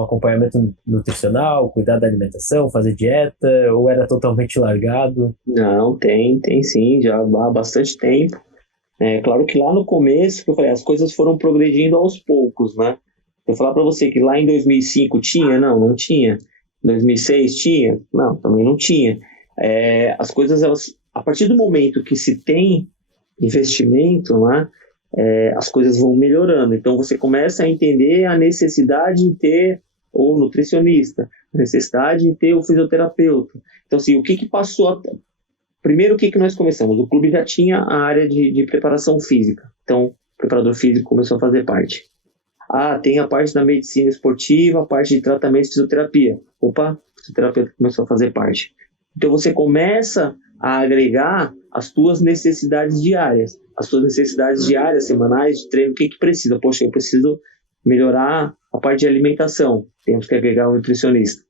acompanhamento nutricional, cuidar da alimentação, fazer dieta, ou era totalmente largado? Não, tem sim, já há bastante tempo. Claro que lá no começo, que eu falei, as coisas foram progredindo aos poucos, né? Eu falar para você que lá em 2005 tinha? Não tinha. Em 2006 tinha? Não, também não tinha. As coisas, a partir do momento que se tem investimento, né, as coisas vão melhorando. Então você começa a entender a necessidade de ter o nutricionista, a necessidade de ter o fisioterapeuta. Então, assim, o que passou... Primeiro, o que nós começamos? O clube já tinha a área de preparação física. Então, o preparador físico começou a fazer parte. Tem a parte da medicina esportiva, a parte de tratamento de fisioterapia. Opa, o fisioterapeuta começou a fazer parte. Então, você começa a agregar as tuas necessidades diárias. As tuas necessidades diárias, semanais, de treino, o que precisa? Poxa, eu preciso melhorar a parte de alimentação. Temos que agregar um nutricionista.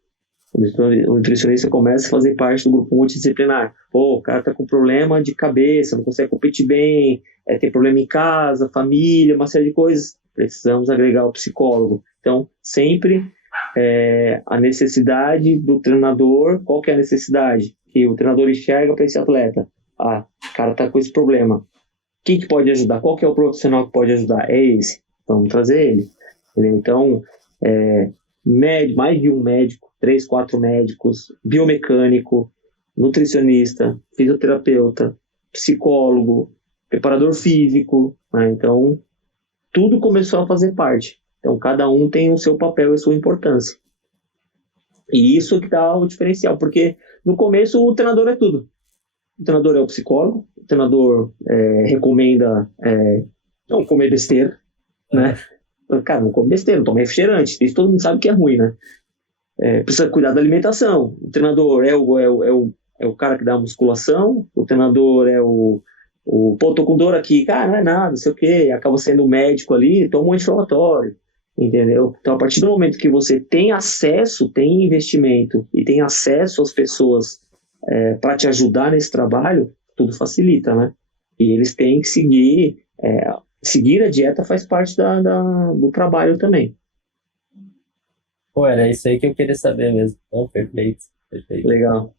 O nutricionista começa a fazer parte do grupo multidisciplinar. O cara está com problema de cabeça, não consegue competir bem, tem problema em casa, família, uma série de coisas. Precisamos agregar o psicólogo. Então, sempre a necessidade do treinador, qual que é a necessidade? Que o treinador enxerga para esse atleta. O cara está com esse problema. Quem que pode ajudar? Qual que é o profissional que pode ajudar? É esse. Vamos trazer ele. Entendeu? Então, mais de um médico, 3, 4 médicos, biomecânico, nutricionista, fisioterapeuta, psicólogo, preparador físico, né? Então, tudo começou a fazer parte. Então, cada um tem o seu papel e a sua importância. E isso que dá o diferencial, porque no começo o treinador é tudo. O treinador é o psicólogo, o treinador recomenda não comer besteira, né? Cara, não come besteira, não toma refrigerante. Isso todo mundo sabe que é ruim, né? Precisa cuidar da alimentação. O treinador é o cara que dá a musculação, o treinador pô, tô com dor aqui, cara, não é nada, não sei o quê, acaba sendo o médico ali, toma um anti-inflamatório, entendeu? Então, a partir do momento que você tem acesso, tem investimento e tem acesso às pessoas para te ajudar nesse trabalho, tudo facilita, né? E eles têm que seguir a dieta faz parte do trabalho também. Pô, era isso aí que eu queria saber mesmo. Oh, perfeito. Legal.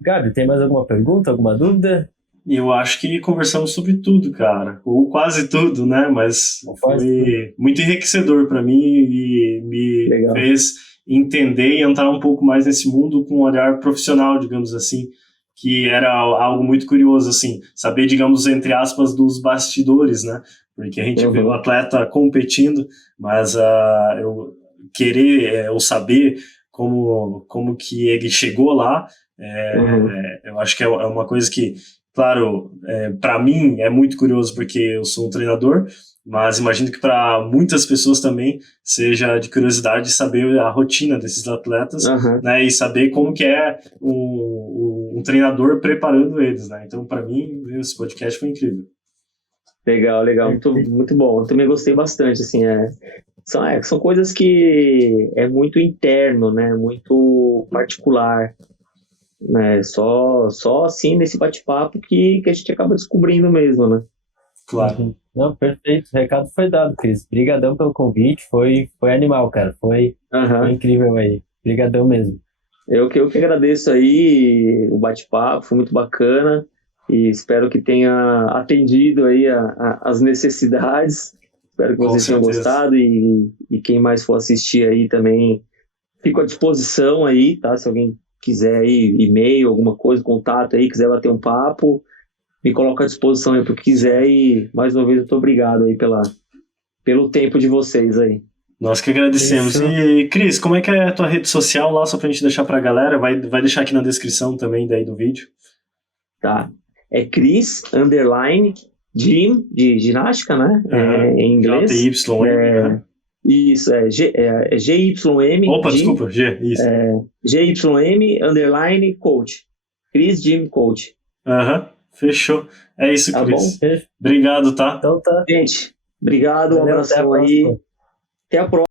Gabi, tem mais alguma pergunta, alguma dúvida? Eu acho que conversamos sobre tudo, cara. Ou quase tudo, né? Mas foi muito enriquecedor para mim e me fez entender e entrar um pouco mais nesse mundo com um olhar profissional, digamos assim, que era algo muito curioso, assim, saber, digamos, entre aspas, dos bastidores, né? Porque a gente vê o atleta competindo, mas eu querer ou saber como que ele chegou lá, eu acho que é uma coisa que, claro, para mim é muito curioso porque eu sou um treinador, mas imagino que para muitas pessoas também seja de curiosidade saber a rotina desses atletas, né, e saber como que é um treinador preparando eles, né? Então, para mim, esse podcast foi incrível. Legal, muito bom. Eu também gostei bastante, assim, são coisas que é muito interno, né, muito particular, né, só assim nesse bate-papo que a gente acaba descobrindo mesmo, né. Claro. Uhum. Não, perfeito. O recado foi dado, Cris. Obrigadão pelo convite. Foi animal, cara. Foi Aham. incrível aí. Obrigadão mesmo. Eu que agradeço aí o bate-papo, foi muito bacana e espero que tenha atendido aí as necessidades. Espero que Com vocês tenham certeza. gostado e quem mais for assistir aí também fico à disposição aí, tá? Se alguém quiser aí e-mail, alguma coisa, contato aí, quiser bater um papo, me coloco à disposição aí pro que quiser e mais uma vez muito obrigado aí pelo tempo de vocês aí. Nós que agradecemos. Fechou. E, Cris, como é que é a tua rede social lá, só pra gente deixar pra galera? Vai deixar aqui na descrição também daí do vídeo. Tá? É Chris, underline, Gym, de ginástica, né? Em inglês. JYM. Né? Isso, GYM, Opa, Gym, desculpa, G, isso. GYM, underline, coach. Chris Gym Coach. Aham, fechou. É isso, Tá Cris. bom? Obrigado, tá? Então tá. Gente, obrigado, um Valeu, até a abração aí. próxima. Até a próxima.